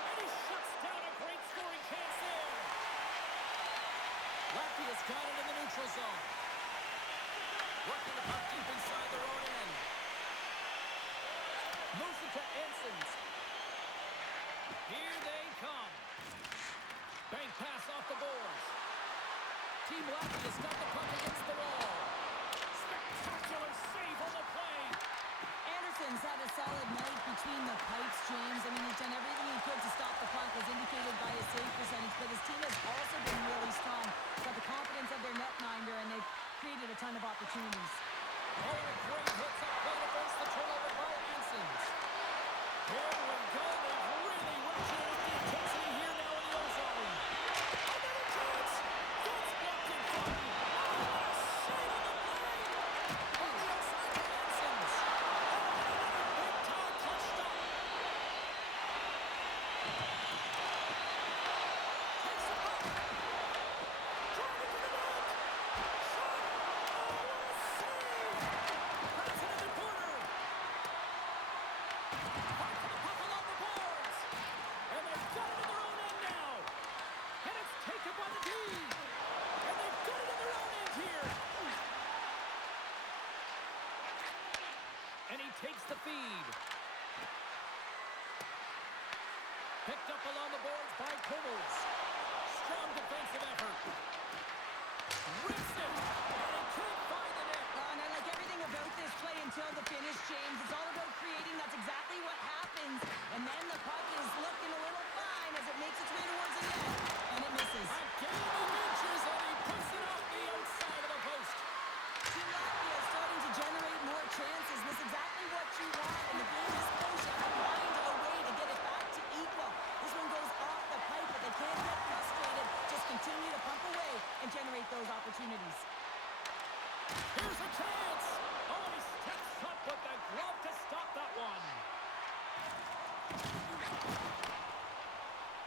And he shuts down a great scoring chance there. Latvia's got it in the neutral zone. Working the puck deep inside their own end. Moves it to Ensons. Here they come. Bank pass off the boards. Team Latvia's got the puck against the wall. Spectacular save on the play. Anderson's had a solid night between the pipes, James. I mean, he's done everything he could to stop the puck, as indicated by his save percentage, but his team has also been really strong. Got the confidence of their netminder, and they've created a ton of opportunities. Oh, a great hits up play to force the turnover by Ansons. Here we go. They've really ratcheted up the intensity here now in the O-zone. Another chance. That's blocked in front. Oh, what a save on the play. On the outside to Ansons. Oh, big time clutch stop. Takes the puck. Driving to the net. Shot. Oh, what a save. Grabs it in the corner. Fight for the puck along the boards. And they've got it in their own end now. And it's taken by the D. And they've got it in their own end here. And he takes the feed. Picked up along the boards by Pummels. Strong defensive effort. Rips it. And he can't find the net. And I like everything about this play until the finish, James. It's all about creating. That's exactly what happens. And then the puck is looking a little fine as it makes its way towards the net. And it misses. A game of inches, and he puts it off the outside of the post. Team Latvia is starting to generate more chances. This is exactly what you want. And the game is close. You have to find a way to get it back to equal. This one goes off the pipe, but they can't get frustrated. Just continue to pump away and generate those opportunities. Here's a chance. Oh, and he steps up with the glove to stop that one.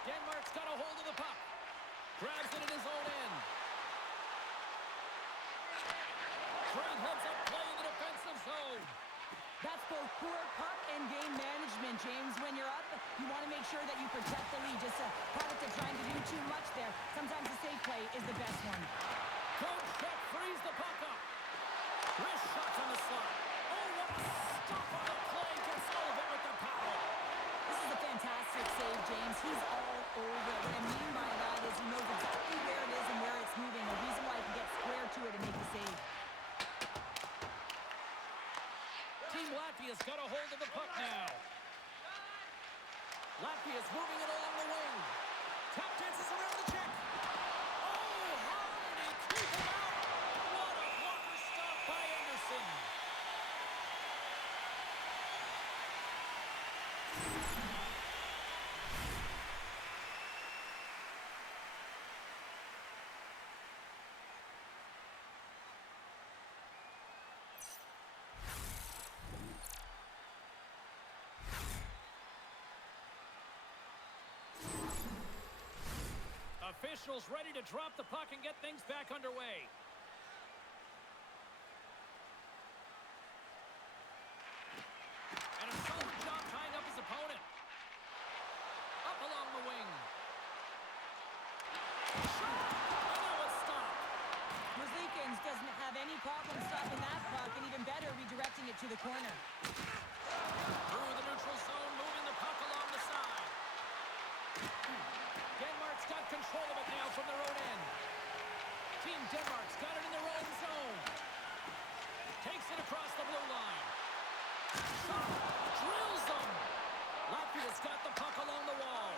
Denmark's got a hold of the puck. Grabs it in his own end. Great heads-up play in the defensive zone. That's both poor puck and game management, James. When you're up, you want to make sure that you protect the lead. Just a product of trying to do too much there. Sometimes the safe play is the best one. Coach Beck frees the puck up. Wrist shots on the slot. Oh, what a stop on the play. Gets all of it with the power. This is a fantastic save, James. He's all over it. What I mean by that is he knows exactly where it is and where it's moving. A reason why he can get square to it and make the save. Team Latvia's got a hold of the puck now. Latvia's moving it along the wing. Tap dances around the check. Oh, how did he keep it out? What a blocker stop by Anderson. Officials ready to drop the puck and get things back underway. And a solid job tying up his opponent. Up along the wing. Shot! And that was stopped. Merzlikins doesn't have any problem stopping that puck, and even better, redirecting it to the corner. Through the neutral zone, moving the puck along the side. Denmark's got control of it now from their own end. Team Denmark's got it in their own zone. Takes it across the blue line. Shot! Drills them! Latvia's got the puck along the wall.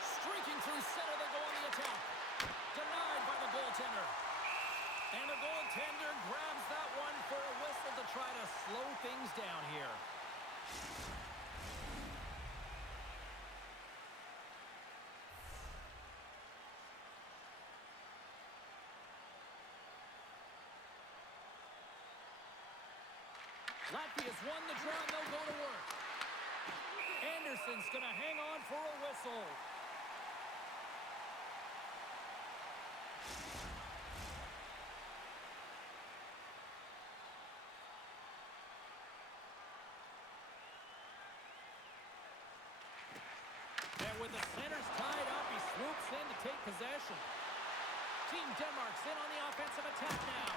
Streaking through center, they go on the attack. Denied by the goaltender. And the goaltender grabs that one for a whistle to try to slow things down here. Latvia's won the draw, and they'll go to work. Anderson's going to hang on for a whistle. And with the centers tied up, he swoops in to take possession. Team Denmark's in on the offensive attack now.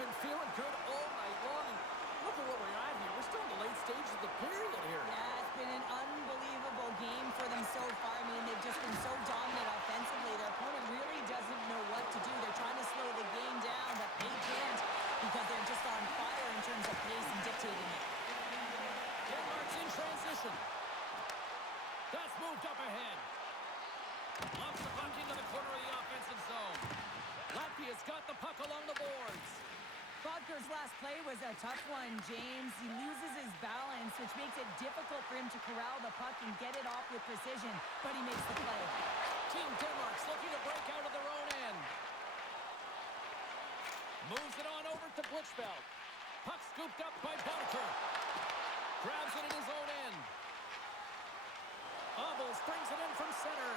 Been feeling good all night long, and look at what we're at here. We're still in the late stages of the period here. Yeah, it's been an unbelievable game for them so far. I mean, they've just been so dominant offensively. Their opponent really doesn't know what to do. They're trying to slow the game down, but they can't because they're just on fire in terms of pace and dictating it. Denmark's in transition. That's moved up ahead. Lobs the puck into the corner of the offensive zone. Latvia's got the puck along the boards. Bodker's last play was a tough one, James. He loses his balance, which makes it difficult for him to corral the puck and get it off with precision, but he makes the play. Team Denmark's looking to break out of their own end. Moves it on over to Blitzfeld. Puck scooped up by Bodker. Grabs it in his own end. Obels brings it in from center.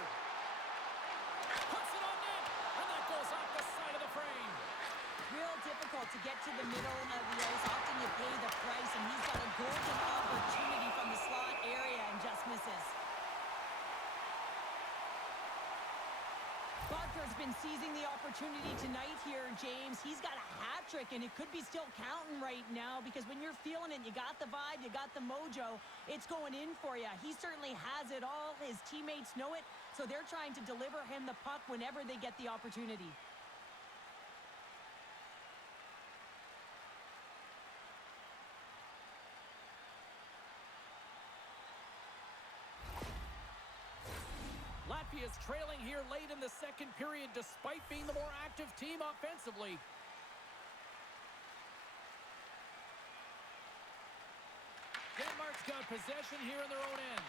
Puts it on net, and that goes off the side of the frame. Real difficult to get to the middle of the ice. Often you pay the price, and he's got a golden opportunity from the slot area and just misses. Bodker's been seizing the opportunity tonight here, James. He's got a hat trick, and it could be still counting right now because when you're feeling it, you got the vibe, you got the mojo, it's going in for you. He certainly has it all. His teammates know it, so they're trying to deliver him the puck whenever they get the opportunity. Latvia's trailing here late in the second period despite being the more active team offensively. Denmark's got possession here in their own end.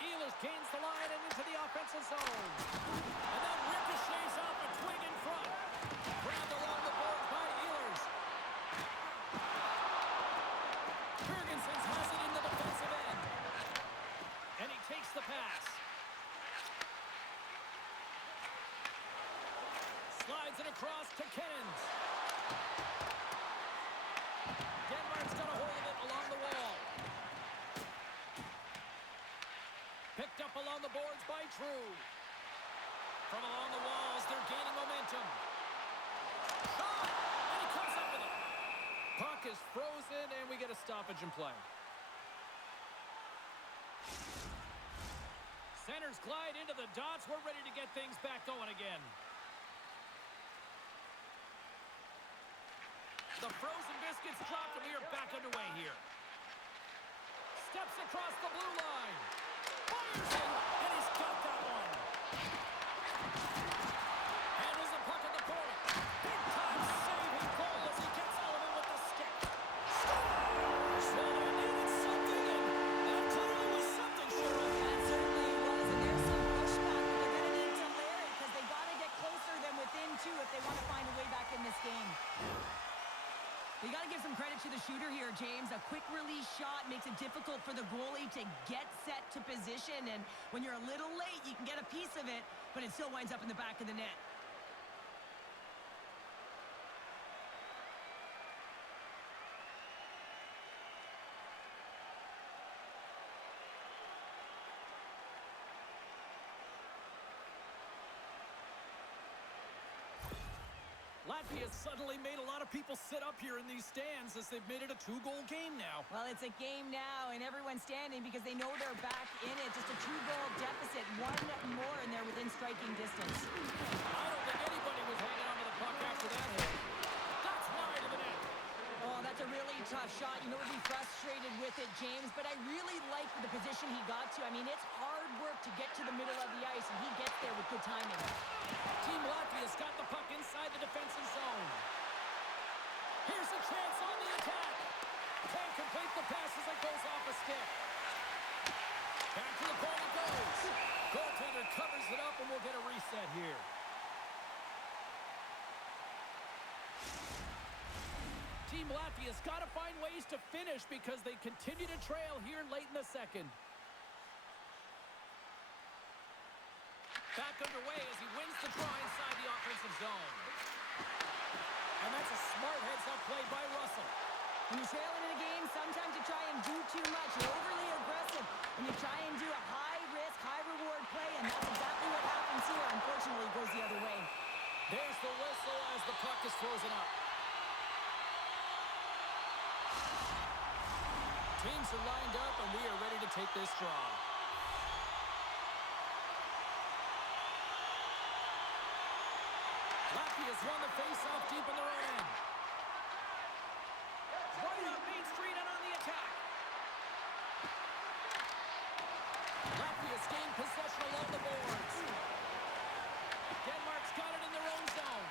Ehlers gains the line and into the offensive zone. And then ricochets off a twig in front. Grabbed along the boards by Ehlers. Jurgensen's has it in the defensive end. And he takes the pass. Slides it across to Kennens. Denmark's got a hold of it along the wall. Picked up along the boards by True. From along the walls, they're gaining momentum. Shot! And he comes up with it. Puck is frozen, and we get a stoppage in play. Centers glide into the dots. We're ready to get things back going again. The frozen biscuits dropped, and we are back underway here. Steps across the blue line. Fires it, and he's got that one. Handles the puck at the point. Big time saving goal as he gets out of it with the stick. Scores! Well, they needed something, and that clearly was something, Cheryl. That certainly was, and there's some pushback, but they're going to need to layer it because they got to get closer than within two if they want to find a way back in this game. You got to give some credit to the shooter here, James. A quick release shot makes it difficult for the goalie to get set to position, and when you're a little late, you can get a piece of it, but it still winds up in the back of the net. Latvia has suddenly made a lot of people sit up here in these stands as they've made it a 2-goal game now. Well, it's a game now, and everyone's standing because they know they're back in it. Just a 2-goal deficit. One more, and they're within striking distance. I don't think anybody was hanging on to the puck after that hit. That's wide of the net. Oh, that's a really tough shot. You know, we'll be frustrated with it, James, but I really like the position he got to. I mean, it's hard work to get to the middle of the ice, and he gets there with good timing. Team Latvia's got the puck inside the defensive zone. Here's a chance on the attack. Can't complete the pass as it goes off a stick. Back to the goal it goes. Goaltender covers it up, and we'll get a reset here. Team Latvia's got to find ways to finish because they continue to trail here late in the second. Back underway as he wins the draw inside the offensive zone. And that's a smart heads-up play by Russell. When you're trailing in a game, sometimes you try and do too much. You're overly aggressive, and you try and do a high-risk, high-reward play, and that's exactly what happens here. Unfortunately, it goes the other way. There's the whistle as the puck is frozen up. Teams are lined up, and we are ready to take this draw. Latvia's won the face-off deep in their own end. Right up Main Street and on the attack. Latvia's gained possession along the boards. Denmark's got it in their own zone.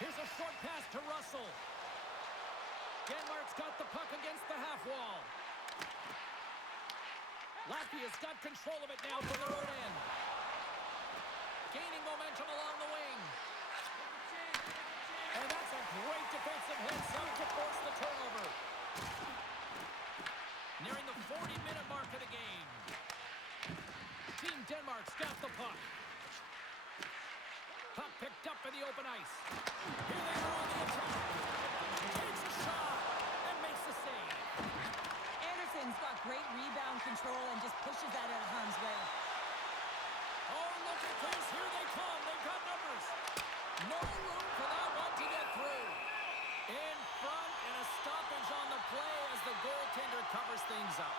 Here's a short pass to Russell. Denmark's got the puck against the half wall. Latvia's got control of it now from their own end. Gaining momentum along the wing. And that's a great defensive heads-up to force the turnover. Nearing the 40-minute mark of the game. Team Denmark's got the puck. Puck picked up in the open ice. Here they are on the attack. Takes a shot and makes the save. Anderson's got great rebound control and just pushes that out of harm's way. Oh, look at this. Here they come. They've got numbers. No room for that one to get through. In front and a stoppage on the play as the goaltender covers things up.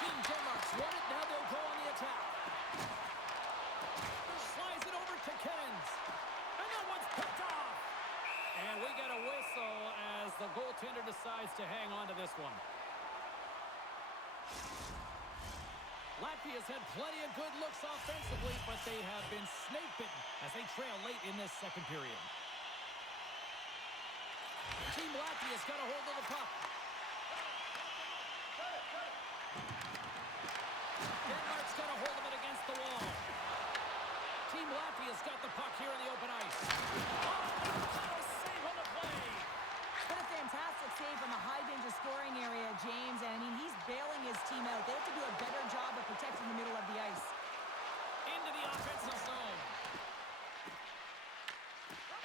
Team Denmark's won it. Now they'll go on the attack. Slides it over to Kens. And that one's picked off. And we got a whistle as the goaltender decides to hang on to this one. Latvia's had plenty of good looks offensively, but they have been snake-bitten as they trail late in this second period. Team Latvia's got a hold of the puck. Denmark's got a hold of it against the wall. Team Latvia's got the puck here in the open ice. Oh, a save on the play. What a fantastic save from a high-danger scoring area, James. And, I mean, he's bailing his team out. They have to do a better job of protecting the middle of the ice. Into the offensive zone.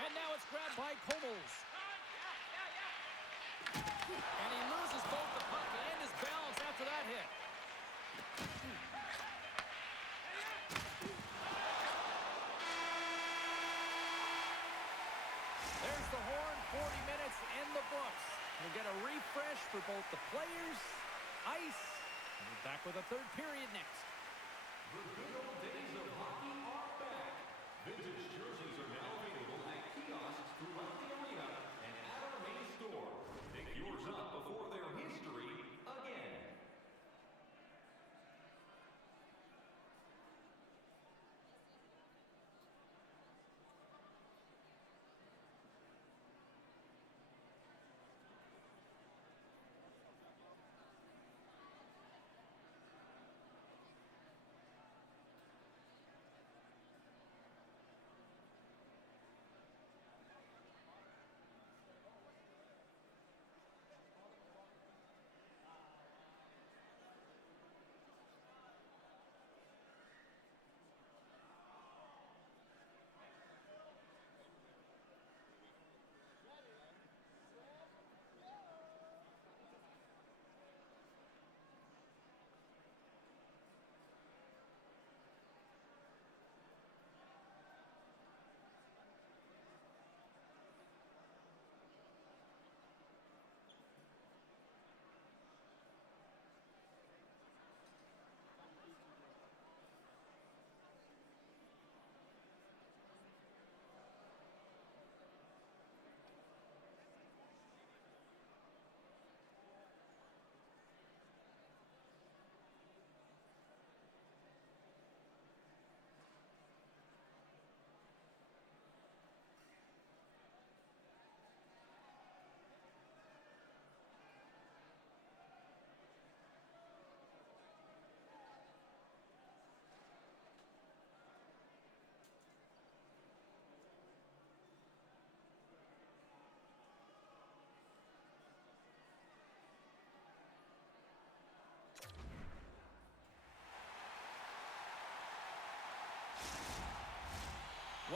And now it's grabbed by Kommels. And he loses both the puck and his balance after that hit. There's the horn, 40 minutes in the books. We'll get a refresh for both the players, ice, and we're back with a third period next. The good old days of hockey are back. Vintage jerseys are now available at kiosks throughout the arena and at our main store. Pick yours up before their history again.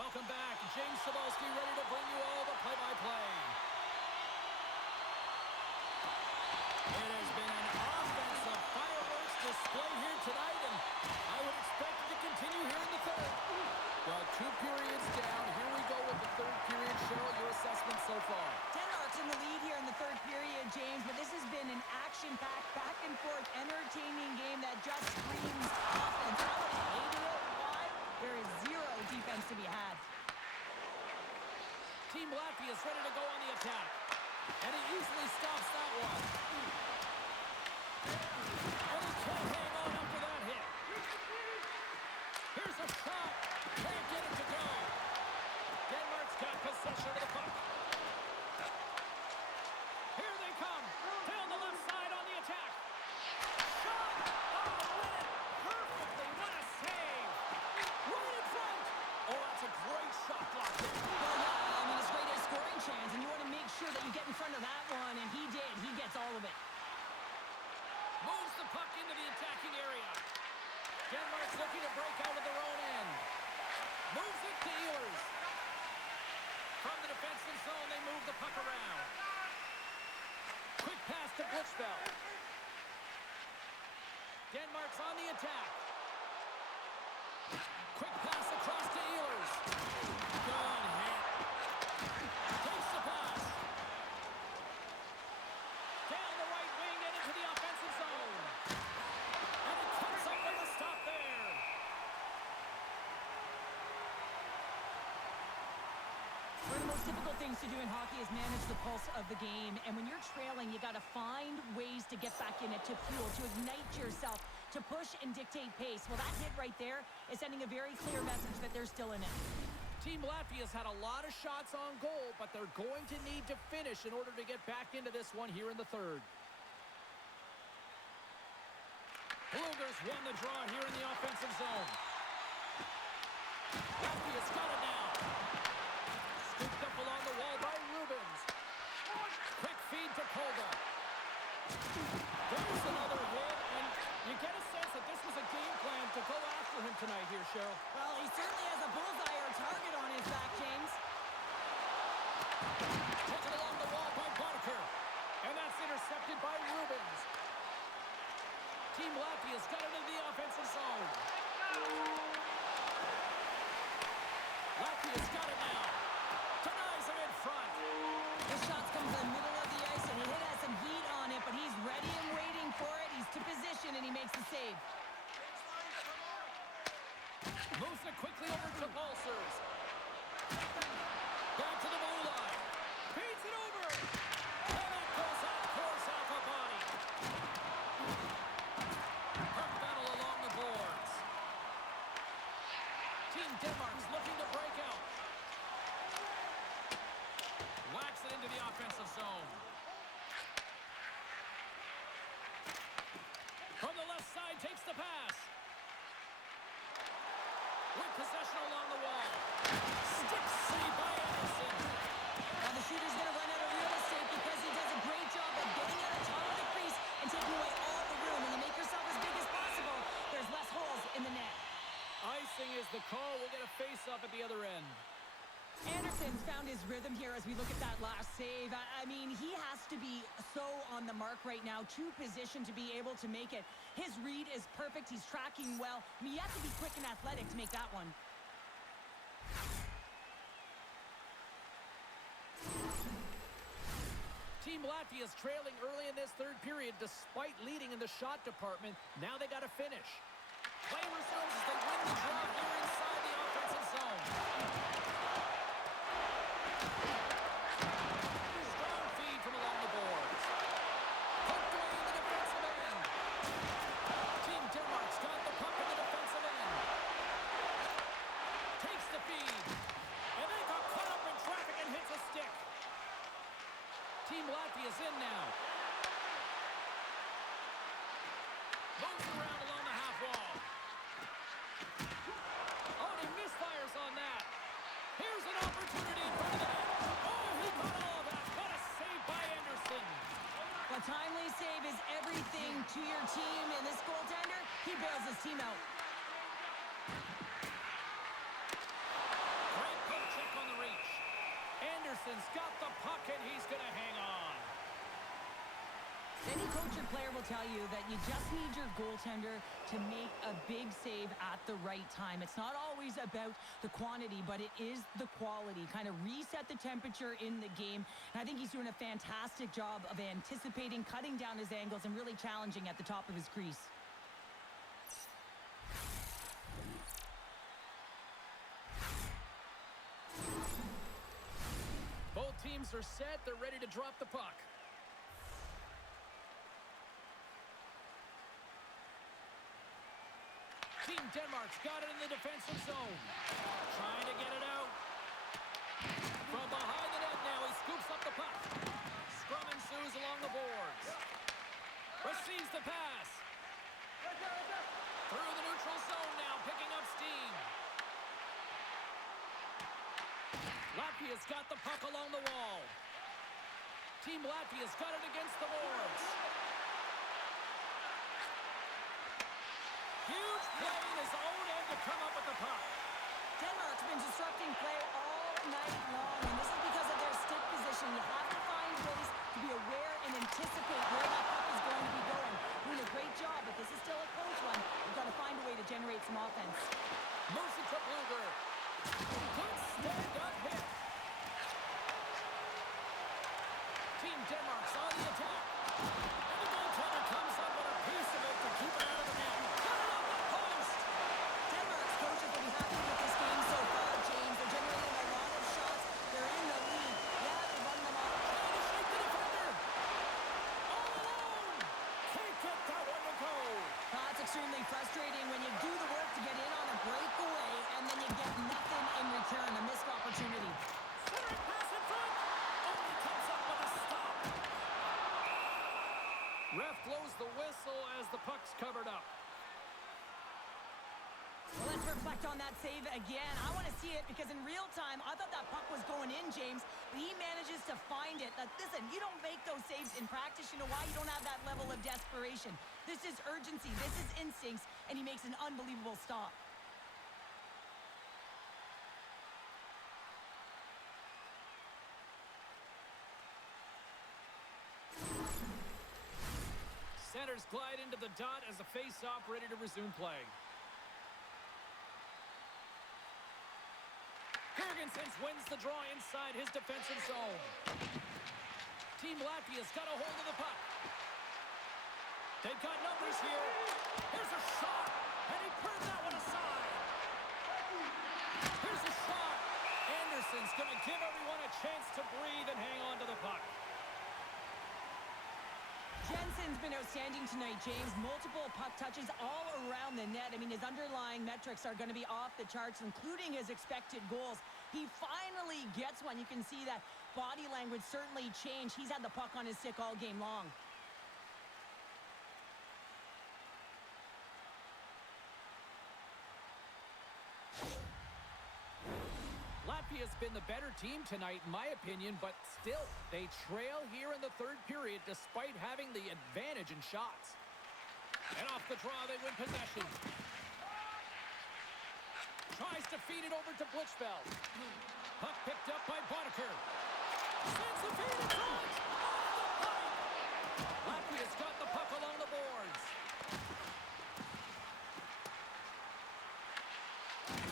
Welcome back. James Cebulski ready to bring you all the play-by-play. It has been an offensive fireworks display here tonight, and I would expect it to continue here in the third. Well, 2 periods down. Here we go with the third period. Cheryl, your assessment so far? Denmark's in the lead here in the third period, James, but this has been an action-packed, back-and-forth, entertaining game that just screams offense. I would have hated it. Why? There is zero defense to be had. Team Latvia is ready to go on the attack. And he easily stops that one. And he can't hang on after that hit. Here's a shot. Can't get it to go. Denmark's got possession of the puck. Here they come. Down the left side on the attack. Shot. Oh, read it perfectly. What a save. Right in front. Oh, that's a great shot block there. Well, yeah, I mean, it's great at scoring chance, and you want to make sure that you get in front of that one, and he did. He gets all of it. Moves the puck into the attacking area. Denmark's looking to break out of their own end. Moves it to Ehlers. From the defensive zone, they move the puck around. Quick pass to Blitzfeld. Denmark's on the attack. Quick pass across to Ehlers. Good hit. Takes the pass. Down the right wing and into the offensive zone. And it comes up with a stop there. One of the most difficult things to do in hockey is manage the pulse of the game. And when you're trailing, you got to find ways to get back in it, to fuel, to ignite yourself, to push and dictate pace. Well, that hit right there is sending a very clear message that they're still in it. Team Latvia's had a lot of shots on goal, but they're going to need to finish in order to get back into this one here in the third. Blueger's won the draw here in the offensive zone. Latvia's got it now. Scooped up along the wall by Rubens. Quick feed to Kolda. There's another hit, and you get a sense that this was a game plan to go after him tonight here, Cheryl. Well, he certainly has a bullseye or target on his back, James. Taken along the wall by Barker. And that's intercepted by Rubens. Team Latvia's got it into the offensive zone. Latvia's got it now. Denies him in front. The shots come from the middle of the ice, and he has some heat on it, but he's ready and waiting for it. He's to position, and he makes the save. Moves it quickly over to Balsers. Back to the blue line. Feeds it over. And that goes off course off a body. Puck battle along the boards. Team Denmark's looking to break out. Whacks it into the offensive zone. From the left side, takes the pass. With possession along the wall. Stick save by Anderson. Now the shooter's going to run out of real estate because he does a great job of getting out of top of the crease and taking away all the room. When you make yourself as big as possible, there's less holes in the net. Icing is the call. We'll get a face-off at the other end. Anderson's found his rhythm here as we look at that last save. I mean, he has to be so on the mark right now, to position to be able to make it. His read is perfect. He's tracking well. I mean, you have to be quick and athletic to make that one. Team Latvia's trailing early in this third period despite leading in the shot department. Now they got to finish. Play resumes as they win the draw here inside the offensive zone. Strong feed from along the boards. Poked away in the defensive end. Team Denmark's got the puck in the defensive end. Takes the feed. And they got caught up in traffic and hits a stick. Team Latvia's in now. Moves around along the half wall. Oh, and he misfires on that. Here's an opportunity in front of the net. Oh, he got all of that. What a save by Anderson. A timely save is everything to your team, and this goaltender, he bails his team out. Great Anderson's got the puck, and he's going to hang on. Any coach or player will tell you that you just need your goaltender to make a big save at the right time. It's not always about the quantity, but it is the quality. Kind of reset the temperature in the game. And I think he's doing a fantastic job of anticipating, cutting down his angles, and really challenging at the top of his crease. Both teams are set. They're ready to drop the puck. Team Denmark's got it in the defensive zone. Trying to get it out. From behind the net now, he scoops up the puck. Scrum ensues along the boards. Receives the pass. Through the neutral zone now, picking up steam. Latvia's got the puck along the wall. Team Latvia's got it against the boards. Huge play in his own end to come up with the puck. Denmark's been disrupting play all night long, and this is because of their stick position. You have to find ways to be aware and anticipate where that puck is going to be going. Doing a great job, but this is still a close one. You've got to find a way to generate some offense. Moves it to Blueger. Good stand-up hit. Team Denmark's on the attack. And the goaltender comes up with a piece of it to keep it out of the net. Cut it off the post. Denmark's coaches will be happy with this game so far, James. They're generating a lot of shots. They're in the lead. Yeah, they run them off. Trying to shake the defender. All alone. Can't get that one to go. That's extremely frustrating when you do the work to get in on a breakaway and then you get nothing in return, a missed opportunity. Centering pass in front. Only comes up with a stop. Ref blows the whistle as the puck's covered up. Well, let's reflect on that save again. I want to see it because in real time, I thought that puck was going in, James, but he manages to find it. Now, listen, you don't make those saves in practice. You know why? You don't have that level of desperation. This is urgency. This is instincts, and he makes an unbelievable stop. Centers glide into the dot as the face-off ready to resume play. Jurgensen wins the draw inside his defensive zone. Team Latvia's got a hold of the puck. They've got numbers here. Here's a shot, and he put that one aside. Here's a shot. Anderson's going to give everyone a chance to breathe and hang on to the puck. Jensen's been outstanding tonight, James. Multiple puck touches all around the net. I mean, his underlying metrics are going to be off the charts, including his expected goals. He finally gets one. You can see that body language certainly changed. He's had the puck on his stick all game long. Latvia's been the better team tonight, in my opinion, but still, they trail here in the third period despite having the advantage in shots. And off the draw, they win possession. Tries to feed it over to Blichfeld. Puck picked up by Boddicker. Sends the feed in front. Off the pipe. Latvia's got the puck along the boards.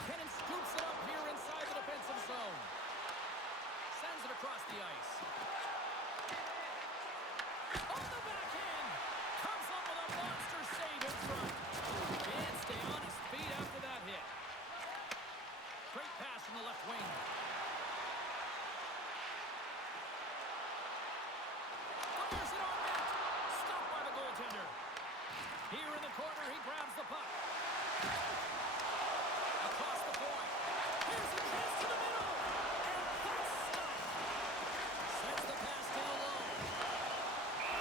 Cannon scoops it up here inside the defensive zone. Sends it across the ice. On the backhand. Comes up with a monster save in front. Can't stay on his feet after that hit. Great pass from the left wing. Fires it on net. Stopped by the goaltender. Here in the corner, he grabs the puck. Across the point. Here's a chance to the middle. And that's stopped. Sends the pass down low.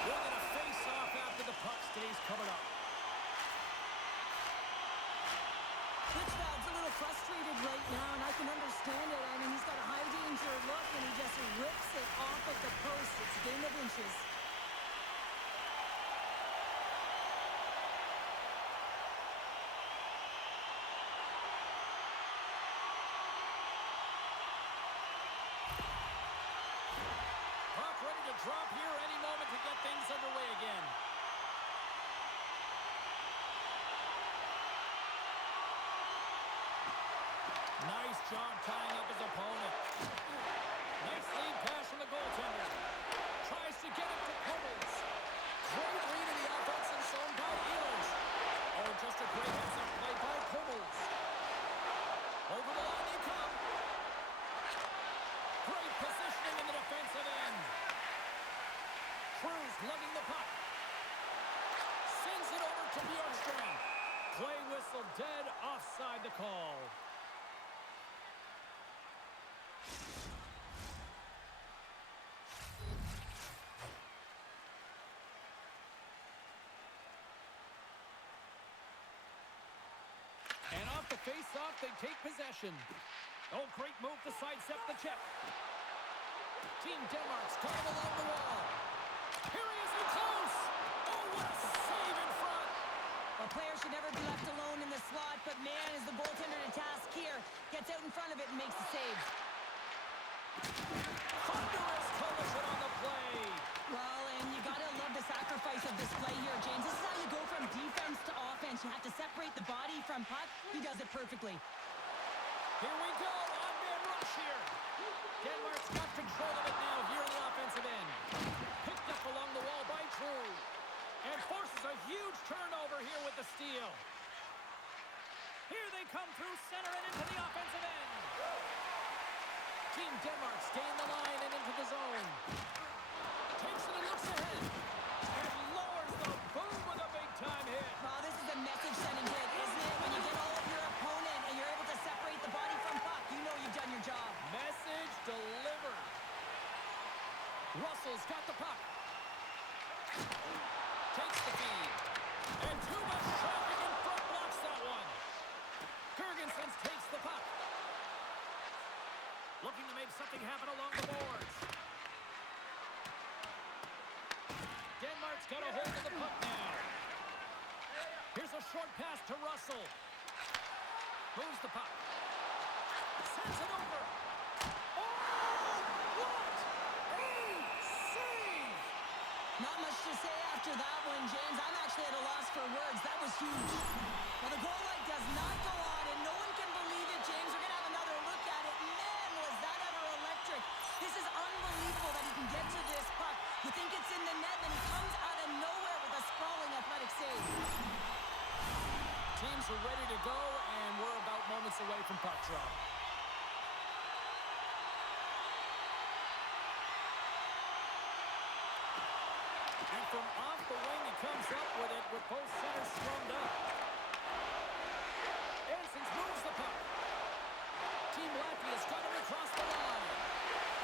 We're going to face off after the puck stays covered up. Blichfeld's a little frustrated right now, and I can understand it. I mean, he's got a high-danger look, and he just rips it off of the post. It's a game of inches. drop here any moment to get things underway again. Nice job tying up his opponent. Nice lead pass from the goaltender. Tries to get it to Pummels. Great read of the offensive zone by Ehlers. Oh, just a great heads-up play by Pummels. Over the line they come. Great positioning in the defensive end. Cruz lugging the puck. Sends it over to Bjorkstrand. Play whistle dead, offside the call. And off the face-off, they take possession. Oh, great move to sidestep the check. Team Denmark's got him along the wall. Here he is in close. Oh, what a save in front. A player should never be left alone in the slot, but man, is the goaltender to task here. Gets out in front of it and makes the save. Thunderous collision on the play. Well, and you gotta love the sacrifice of this play here, James. This is how you go from defense to offense. You have to separate the body from puck. He does it perfectly. Here we go. On-man rush here. Denmark's got control of it now here in the offensive end. Picked up along the wall by True. And forces a huge turnover here with the steal. Here they come through center and into the offensive end. Team Denmark stay in the line and into the zone. Takes it and looks ahead. And lowers the boom with a big-time hit. Well, this is a message-sending hit, isn't it? When you get all of your opponent and you're able to separate the body from puck, you know you've done your job. Message delivered. Russell's got the puck. Takes the feed. And too much traffic in front blocks that one. Gergensons takes the puck. Looking to make something happen along the boards. Denmark's got a hold of the puck now. Here's a short pass to Russell. Moves the puck. Sends it over. Oh, what a save! Not much to say after that one, James. I'm actually at a loss for words. That was huge. Well, the goal light does not go on, and no one can believe it, James. We're going to have another look at it. Man, was that ever electric. This is unbelievable that he can get to this puck. You think it's in the net, then he comes out of nowhere with a sprawling athletic save. Teams are ready to go, and we're about moments away from puck drop. And from off the wing, he comes up with it with both centers strummed up. Ansons moves the puck. Team Latvia's got him across the line.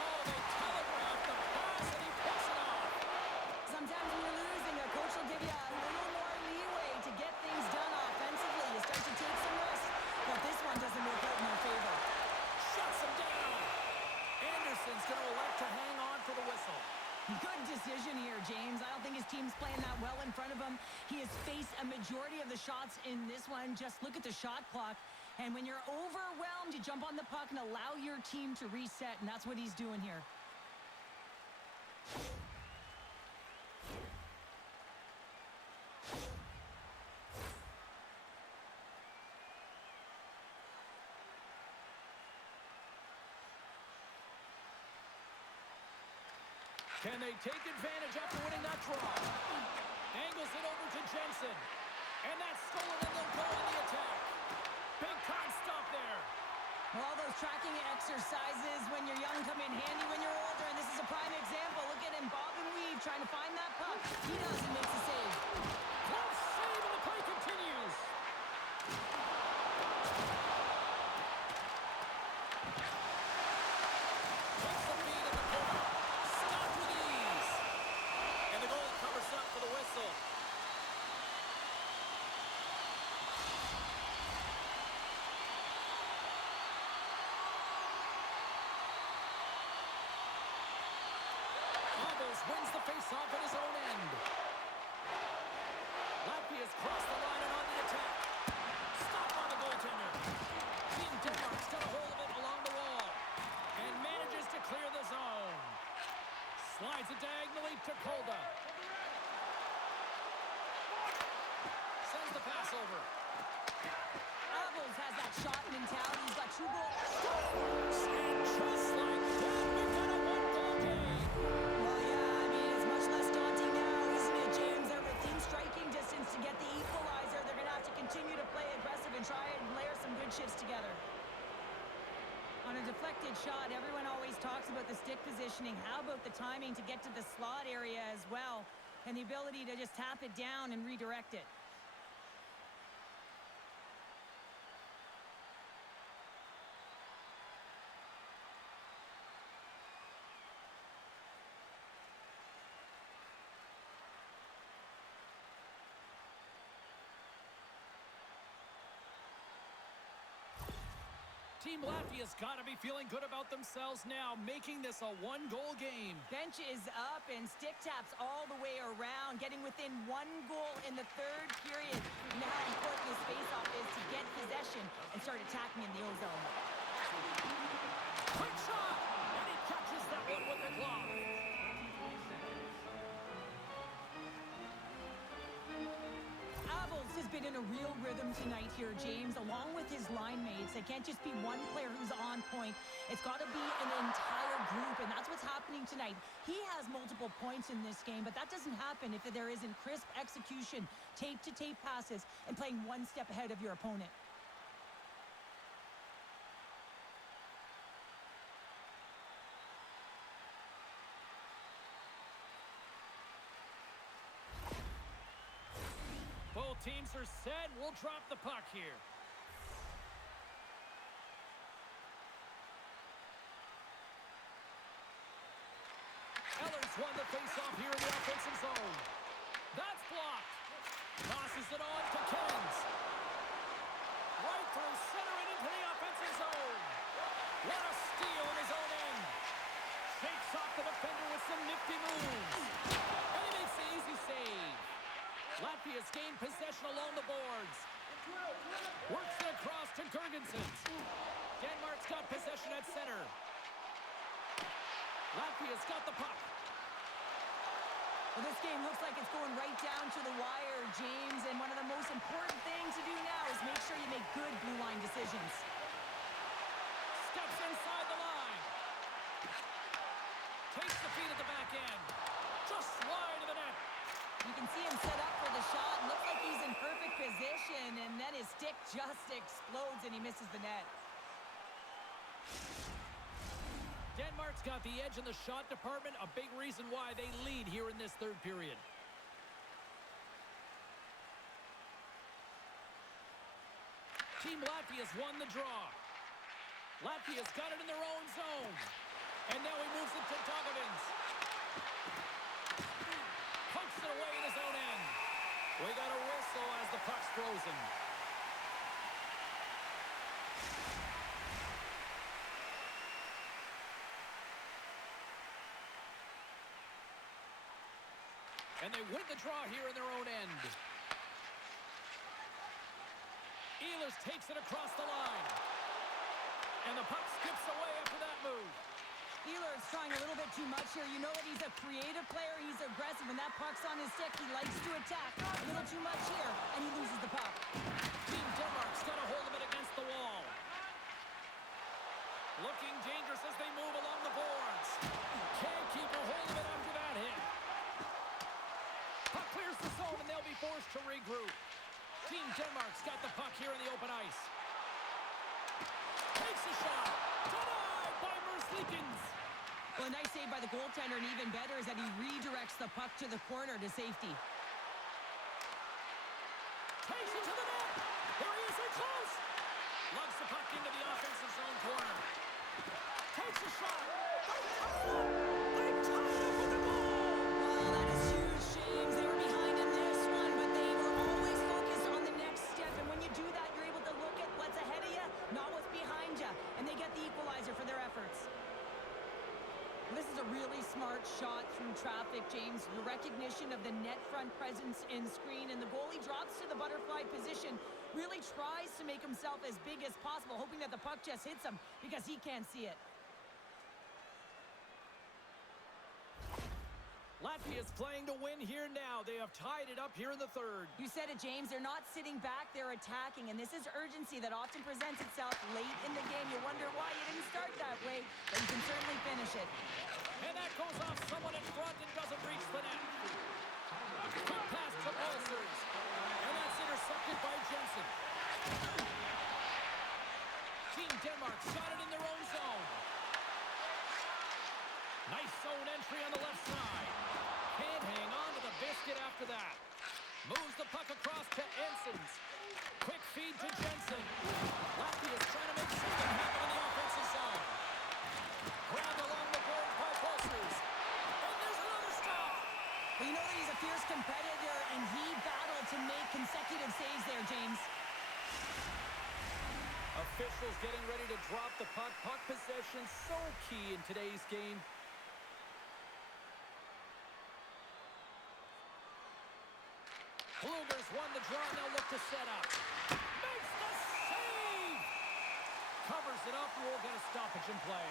Oh, they telegraph the pass, and he picks it off. Sometimes when you're losing, a coach will give you a little more leeway to get things done offensively. You start to take some risks, but this one doesn't work out in your favor. Shuts him down. Anderson's going to elect to hang on for the whistle. Good decision here, James. I don't think his team's playing that well in front of him. He has faced a majority of the shots in this one. Just look at the shot clock. And when you're overwhelmed, you jump on the puck and allow your team to reset, and that's what he's doing here. Can they take advantage after winning that draw? Angles it over to Jensen. And that's stolen, and they'll go on the attack. Big time stop there. Well, all those tracking exercises when you're young come in handy when you're older, and this is a prime example. Look at him bob and weave trying to find that puck. He does and makes the save. Close save, and the play continues. Takes the feed in the corner. Stopped with ease. And the goal covers up for the whistle. Wins the face-off at his own end. Latvia's crossed the line and on the attack. Stop on the goaltender. Team Denmark's got a hold of it along the wall and manages to clear the zone. Slides it diagonal. pass over. Abels has that shot mentality. He's got 2 goals. And just like that, we've got a one-goal game. Well, yeah, I mean, it's much less daunting now, isn't it, James? They're within striking distance to get the equalizer. They're going to have to continue to play aggressive and try and layer some good shifts together. On a deflected shot, everyone always talks about the stick positioning. How about the timing to get to the slot area as well, and the ability to just tap it down and redirect it? Team Latvia's got to be feeling good about themselves now, making this a one-goal game. Bench is up and stick taps all the way around, getting within 1 goal in the 3rd period. Now how important this face-off is to get possession and start attacking in the O-zone. Quick shot! And he catches that one with the glove. Abels has been in a real rhythm tonight here, James, along with his line mates. It can't just be one player who's on point. It's got to be an entire group, and that's what's happening tonight. He has multiple points in this game, but that doesn't happen if there isn't crisp execution, tape-to-tape passes, and playing one step ahead of your opponent. Both teams are set. We'll drop the puck here. Eller's won the faceoff here in the offensive zone. That's blocked. Tosses it on to Kens. Right through center and into the offensive zone. What a steal in his own end. Shakes off the defender with some nifty moves. And he makes the easy save. Latvia's gained possession along the boards. Works it across to Gergensen. Denmark's got possession at center. Latvia's got the puck. Well, this game looks like it's going right down to the wire, James, and one of the most important things to do now is make sure you make good blue line decisions. Steps inside the line. Takes the feed at the back end. Just wide of the net. You can see him set up for the shot. Looks like he's in perfect position, and then his stick just explodes, and he misses the net. Denmark's got the edge in the shot department, a big reason why they lead here in this 3rd period. Team Latvia's won the draw. Latvia's got it in their own zone. And now he moves it to Dogovins. Punks it away in his own end. We got a whistle as the puck's frozen. And they win the draw here in their own end. Ehlers takes it across the line. And the puck skips away after that move. Ehlers trying a little bit too much here. You know that he's a creative player. He's aggressive. When that puck's on his stick, he likes to attack. A little too much here, and he loses the puck. Team Denmark's got a hold of it against the wall. Looking dangerous as they move along the boards. Can't keep a hold of it after that hit. Puck clears the zone, and they'll be forced to regroup. Team Denmark's got the puck here in the open ice. Takes a shot. Denied by Merzlikins. Well, a nice save by the goaltender, and even better is that he redirects the puck to the corner to safety. Takes it to the net. There he is, in close. Lugs the puck into the offensive zone corner. Takes a shot. They tie it up with the goal. Oh, that is huge, James. They were behind in this one, but they were always focused on the next step. And when you do that, you're able to look at what's ahead of you, not what's behind you. And they get the equalizer for their efforts. This is a really smart shot through traffic, James. The recognition of the net front presence and screen, and the goalie drops to the butterfly position, really tries to make himself as big as possible, hoping that the puck just hits him because he can't see it. Latvia is playing to win here now. They have tied it up here in the third. You said it, James. They're not sitting back. They're attacking. And this is urgency that often presents itself late in the game. You wonder why you didn't start that way, but you can certainly finish it. And that goes off someone in front and doesn't reach the net. Quick pass to Bolsers. And that's intercepted by Jensen. Team Denmark shot it in their own zone. Nice zone entry on the left side. Can't hang on to the biscuit after that. Moves the puck across to Ensons. Quick feed to Jensen. Latvia is trying to make something happen in the offensive zone. Grabbed along the board by Bolsers. And there's another stop. Well, you know that he's a fierce competitor, and he battled to make consecutive saves there, James. Officials getting ready to drop the puck. Puck possession so key in today's game. Bluegers won the draw, now look to set up. Makes the save! Covers it up, we'll get a stoppage in play.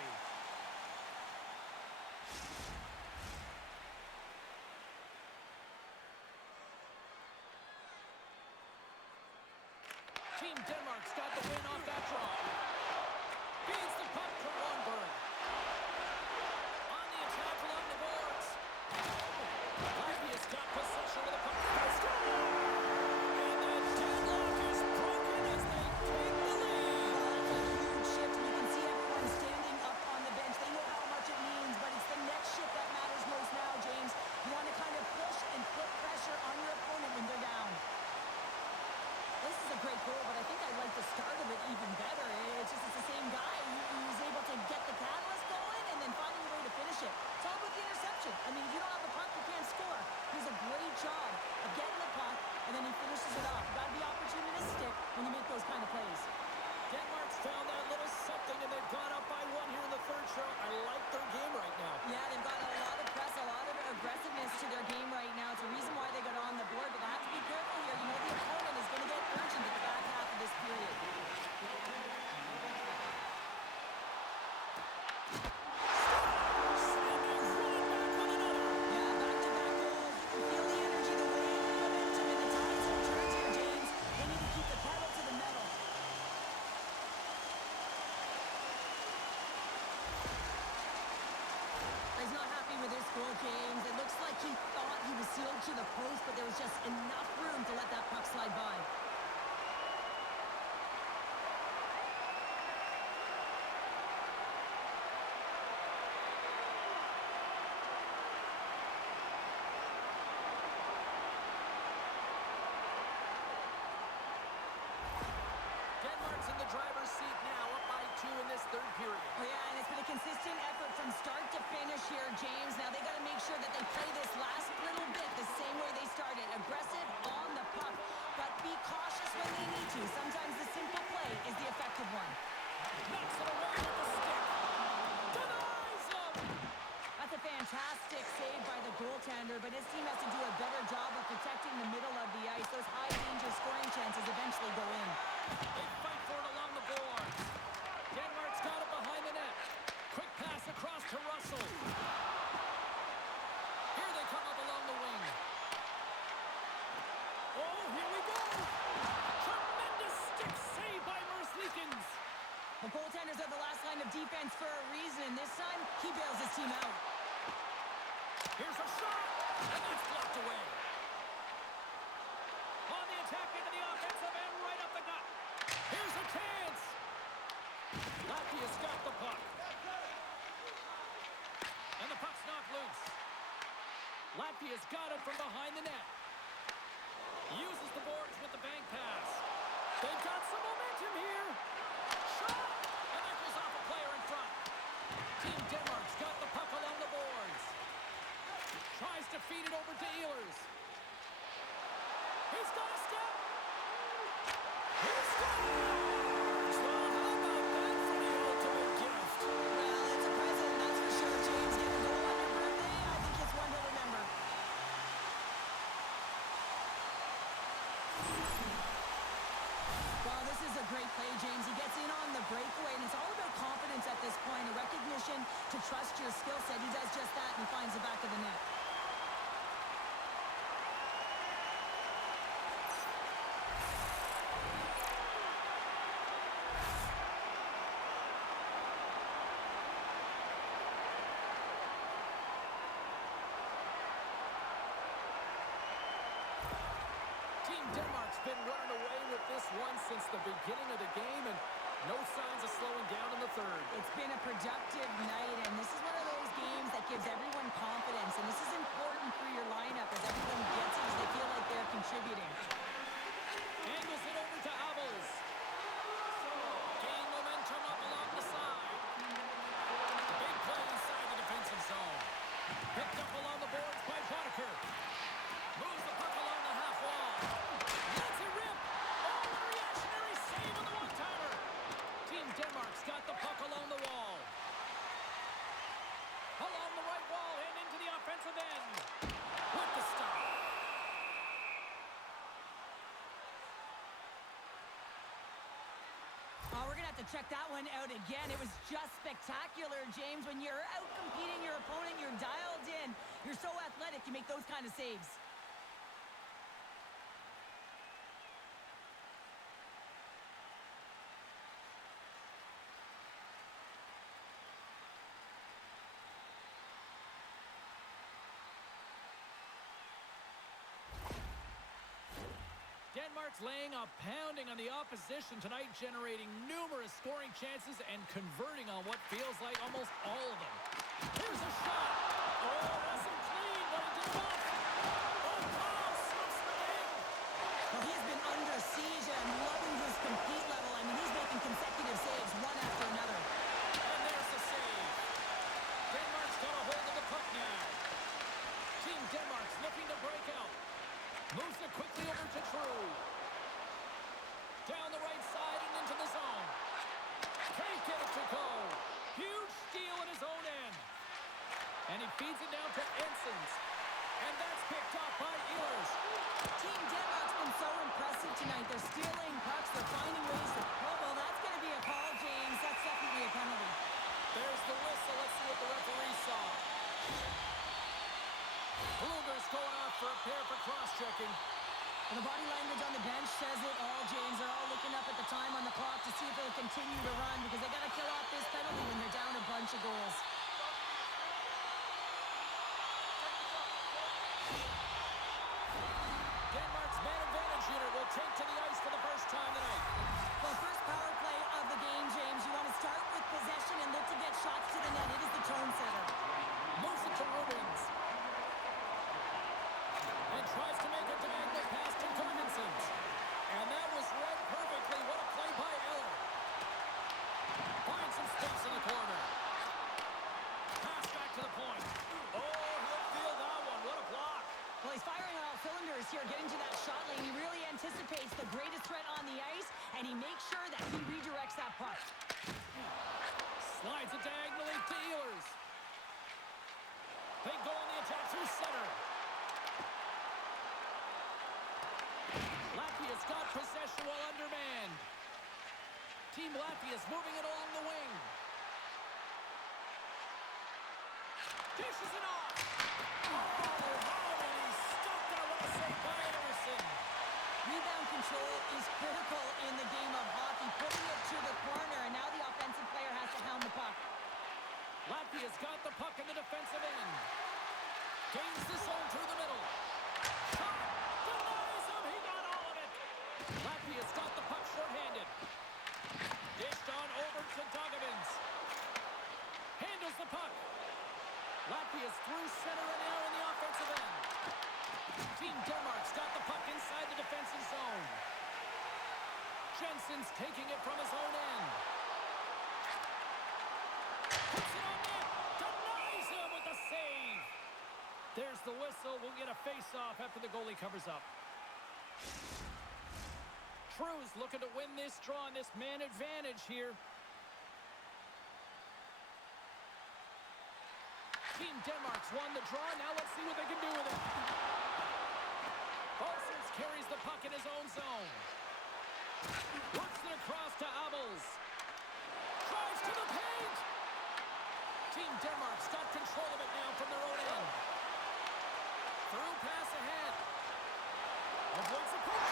Team Denmark's got the win off that draw. Feeds the puck to Ronberg. On the attack along the boards. Latvia's got possession of the puck. And the deadlock is broken as they take the lead. Huge shift, and you can see everyone standing up on the bench. They know how much it means, but it's the next shift that matters most now, James. You want to kind of push and put pressure on your opponent when they're down. This is a great goal, but I think I like the start of it even better. It's the same guy who's able to get the catalyst going and then finding a way to finish it. It's all about the interception. I mean, if you don't have the puck, you can't score. He does a great job of getting the puck, and then he finishes it off. You've got to be opportunistic when you make those kind of plays. Denmark's found that little something, and they've gone up by one here in the third show. I like their game right now. Yeah, they've got a lot of press, a lot of aggressiveness to their game right now. It's a reason why they got on the board, but they have to be careful here. You know the opponent is going to get urgent at the back half of this period. Yeah, back-to-back goals. You can feel the energy, the wave, the momentum, and the tides and turns here, James. They need to keep the pedal to the metal. He's not happy with this goal, James. It looks like he thought he was sealed to the post, but there was just enough room to let that puck slide by. Denmark's in the driver's seat now, up by 2 in this third period. Oh, yeah, and it's been a consistent effort from start to finish here, James. Now they got to make sure that they play this last little bit the same way they started. Aggressive on the puck, but be cautious when they need to. Sometimes the simple play is the effective one. Knocks it away with the stick. Denies him! That's a fantastic save by the goaltender, but his team has to do a better job of protecting the middle of the ice. Those high-danger scoring chances eventually go in. They fight for it along the boards. Denmark's got it behind the net. Quick pass across to Russell. Here they come up along the wing. Oh, here we go. Tremendous stick save by Merzlikins. The goaltenders are the last line of defense for a reason, and this time, he bails his team out. Here's a shot, and that's blocked away. On the attack into the offensive end, right up the gut. Here's a chance. Latvia's got the puck. And the puck's knocked loose. Latvia's got it from behind the net. Uses the boards with the bank pass. They've got some momentum here. Shot! And that goes off a player in front. Team Denmark's got the puck along the boards. Tries to feed it over to Ehlers. He's got a step. He scores! Well, how about that for the ultimate gift? Well, it's a present, that's for sure, James. Get a goal on your birthday, I think it's one to remember. Well, this is a great play, James. He gets in on the breakaway, and it's all about confidence at this point, a recognition to trust your skill set. He does just that and finds the back of the net. been running away with this one since the beginning of the game, and no signs of slowing down in the third. It's been a productive night, and this is one of those games that gives everyone confidence, and this is important for your lineup as everyone gets it, as they feel like they're contributing. Angles it over to Abels. Gain momentum up along the side. Big play inside the defensive zone. Picked up along the boards by Boddicker. Moves the puck along the half wall. Lets it rip. Oh, a reactionary save on the one-timer. Team Denmark's got the puck along the wall. Along the right wall and into the offensive end. With the stop. We're going to have to check that one out again. It was just spectacular, James. When you're out competing your opponent, you're dialed in. You're so athletic, you make those kind of saves. Denmark's laying a pounding on the opposition tonight, generating numerous scoring chances and converting on what feels like almost all of them. Here's a shot. Oh, wasn't clean, but he did it off. Oh, Paul slips the in. Well, he's been under siege, and I'm loving his compete level. I mean, he's making consecutive saves, one after another. And there's the save. Denmark's got a hold of the puck now. Team Denmark's looking to break out. Moves it quickly over to True. Down the right side and into the zone. Can't get it to go. Huge steal in his own end. And he feeds it down to Ensons. And that's picked up by Ehlers. Team Denmark's been so impressive tonight. They're stealing pucks. They're finding ways to... Oh, well, that's going to be a call, James. That's definitely a penalty. There's the whistle. Let's see what the referee saw. Ruger's going off for a pair for cross-checking. And the body language on the bench says it all, James. They're all looking up at the time on the clock to see if they'll continue to run because they got to kill off this penalty when they're down a bunch of goals. Denmark's man advantage unit will take to the ice for the first time tonight. Well, first power play of the game, James. You want to start with possession and look to get shots to the net. It is the tone setter. Moves it to Rubens. And tries to make a diagonal pass to Jorgensen. And that was read perfectly. What a play by Eller. Finds some space in the corner. Pass back to the point. Oh, he'll feel that one. What a block. Well, he's firing on all cylinders here, getting to that shot lane. He really anticipates the greatest threat on the ice, and he makes sure that he redirects that puck. Slides it diagonally to Ehlers. They go on the attack through center. Latvia's got possession while undermanned. Team Latvia's moving it along the wing. Dishes it off. Oh, how did he stop that? What a save by Anderson. Rebound control is critical in the game of hockey, putting it to the corner, and now the offensive player has to hound the puck. Latvia's got the puck in the defensive end. Gains the zone through the middle. Shot. Denies him. He got all of it. Latvia's got the puck shorthanded. Dished on over to Dogovins. Handles the puck. Latvia's through center and now in the offensive end. Team Denmark's got the puck inside the defensive zone. Jensen's taking it from his own end. Puts it on net. Denies him with the save. There's the whistle. We'll get a face-off after the goalie covers up. True's looking to win this draw on this man advantage here. Team Denmark's won the draw. Now let's see what they can do with it. Balsers carries the puck in his own zone. Works it across to Abels. Drives to the paint. Team Denmark's got control of it now from their own end. Through pass ahead. Avoids the puck.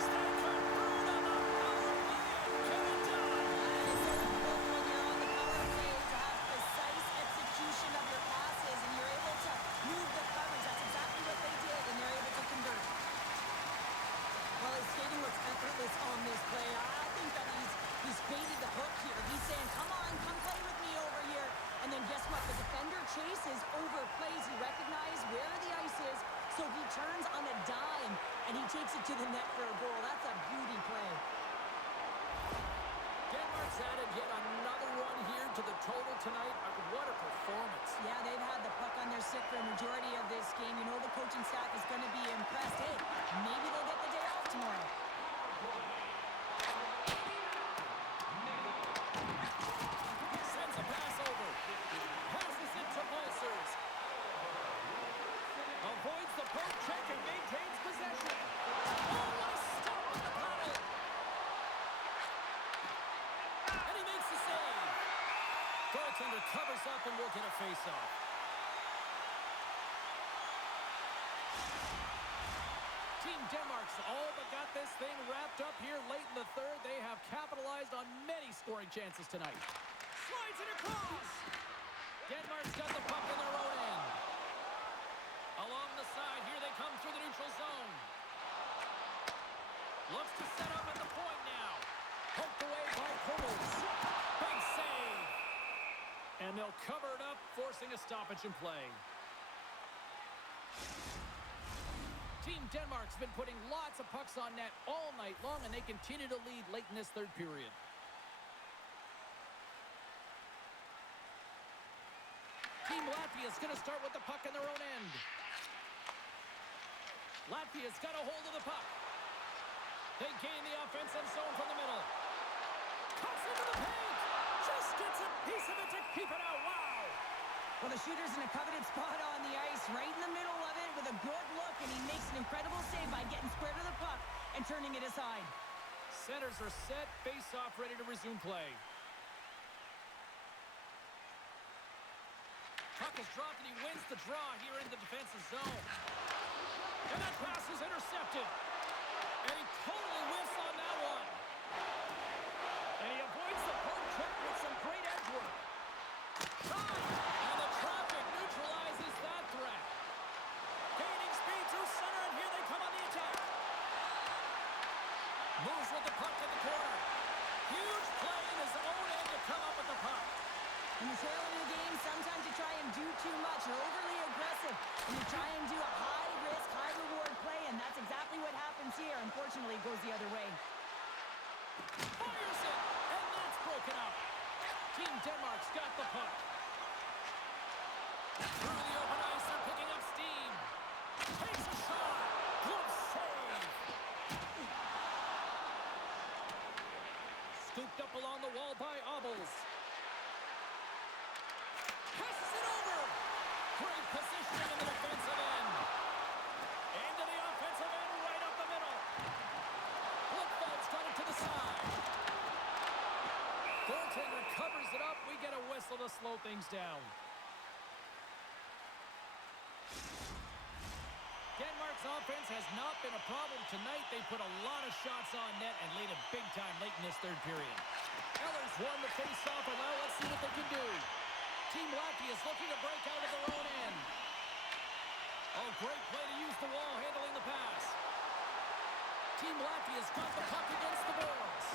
Stanford through on the power play. Get it done. It's so important when you're on the power play to have precise execution of your passes, and you're able to move the coverage. That's exactly what they did, and they're able to convert. takes it to the net for a goal. That's a beauty play. Denmark's added yet another one here to the total tonight. What a performance. Yeah, they've had the puck on their stick for a majority of this game. You know the coaching staff is going to be impressed. Hey, maybe they'll get the day off tomorrow. Sends a pass over. Passes it to Pulsers. Avoids the poke check and maintains possession. Oh, what a stop on the paddle. And he makes the save. Goaltender covers up and will get a face-off. Team Denmark's all but got this thing wrapped up here late in the third. They have capitalized on many scoring chances tonight. Slides it across. Denmark's got the puck in their own end. Along the side, here they come through the neutral zone. Looks to set up at the point now. Poked away by Hummels. Big save. And they'll cover it up, forcing a stoppage in play. Team Denmark's been putting lots of pucks on net all night long, and they continue to lead late in this third period. Team Latvia is going to start with the puck in their own end. Latvia's got a hold of the puck. They gain the offensive zone from the middle. Cuts into the paint. Just gets a piece of it to keep it out. Wow. Well, the shooter's in a coveted spot on the ice, right in the middle of it with a good look, and he makes an incredible save by getting square to the puck and turning it aside. Centers are set, face-off ready to resume play. Puck is dropped, and he wins the draw here in the defensive zone. And that pass is intercepted. And he totally whiffs on that one. And he avoids the poke check with some great edge work. Shot! And the traffic neutralizes that threat. Gaining speed through center, and here they come on the attack. Moves with the puck to the corner. Huge play in his own end to come up with the puck. In the tail end of the game, sometimes you try and do too much. You're overly aggressive, and you try and do a high-risk, high-reward play, and that's exactly what happens here. Unfortunately, it goes the other way. Fires it, and that's broken up. Team Denmark's got the puck. Through the open ice, they're picking up steam. Takes a shot. Good save. Scooped up along the wall by Obels. Passes it over. Great positioning in the defensive end. Into the offensive end, right up the middle. Blickfeld's got it to the side. Goaltender covers it up. We get a whistle to slow things down. Denmark's offense has not been a problem tonight. They put a lot of shots on net and laid it big time late in this third period. Ellers won the face-off, and now let's see what they can do. Team Latvia is looking to break out of their own end. Oh, great play to use the wall, handling the pass. Team Latvia's got the puck against the boards.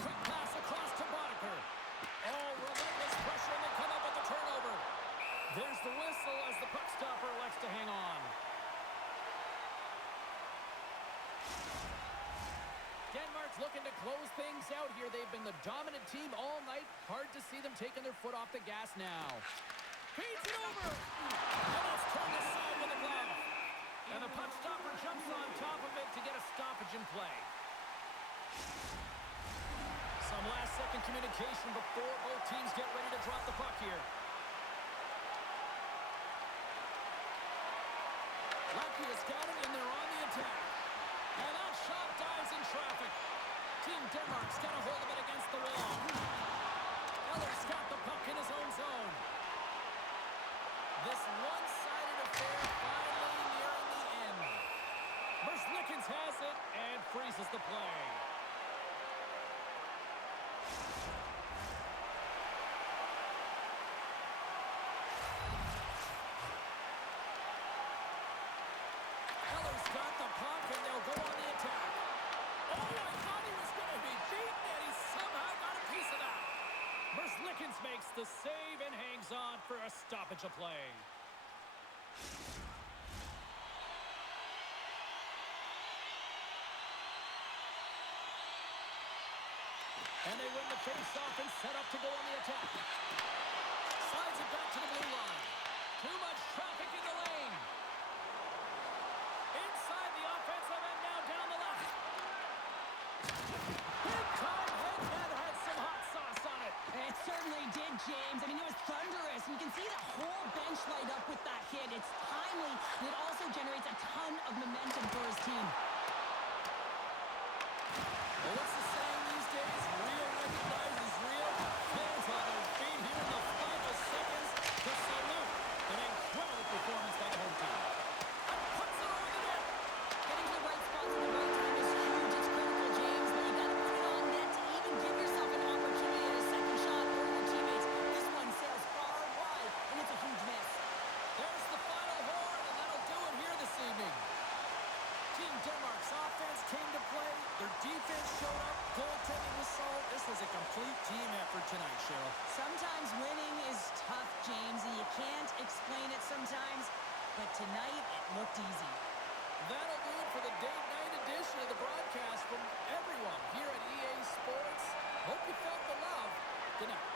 Quick pass across to Boddicker. Oh, relentless pressure, and they come up with the turnover. There's the whistle as the puck stopper elects to hang on. Denmark's looking to close things out here. They've been the dominant team all night. Hard to see them taking their foot off the gas now. Feeds it over. And it's turned aside with a glove. And the puck stopper jumps on top of it to get a stoppage in play. Some last-second communication before both teams get ready to drop the puck here. Latvia's got it, and they're on the attack. And that shot dives in traffic. Team Denmark's got a hold of it against the wall. Eller's got the puck in his own zone. This one-sided affair finally nearing the end. Merzlikins has it and freezes the play. Eller's got the puck, and they'll go on the attack. Oh, I thought he was going to be beaten, and he somehow got a piece of that. Merzlikins makes the save and hangs on for a stoppage of play. And they win the face-off and set up to go on the attack. Slides it back to the blue line. Too much traffic in the lane. Inside the offensive end, now down the left. Big time hit that had some hot sauce on it. It certainly did, James. I mean, it was thunderous. You can see the whole bench light up with that hit. It's timely, and it also generates a ton of momentum for his team. Well, what's the saying these days? Real recognizes real. Fans on their feet here in the final seconds to salute an incredible performance by the home team. And puts it over the net. Getting to the right spots at the right time is huge. It's critical, James, but you got to put it on net to even give yourself an opportunity at a second shot or your teammates. This one sails far wide, and it's a huge miss. There's the final horn, and that'll do it here this evening. Team Denmark's offense came to play. Their defense showed up. Goaltending was solid. This was a complete team effort tonight, Cheryl. Sometimes winning is tough, James, and you can't explain it sometimes, but tonight it looked easy. That'll do it for the date night edition of the broadcast from everyone here at EA Sports. Hope you felt the love. Good night.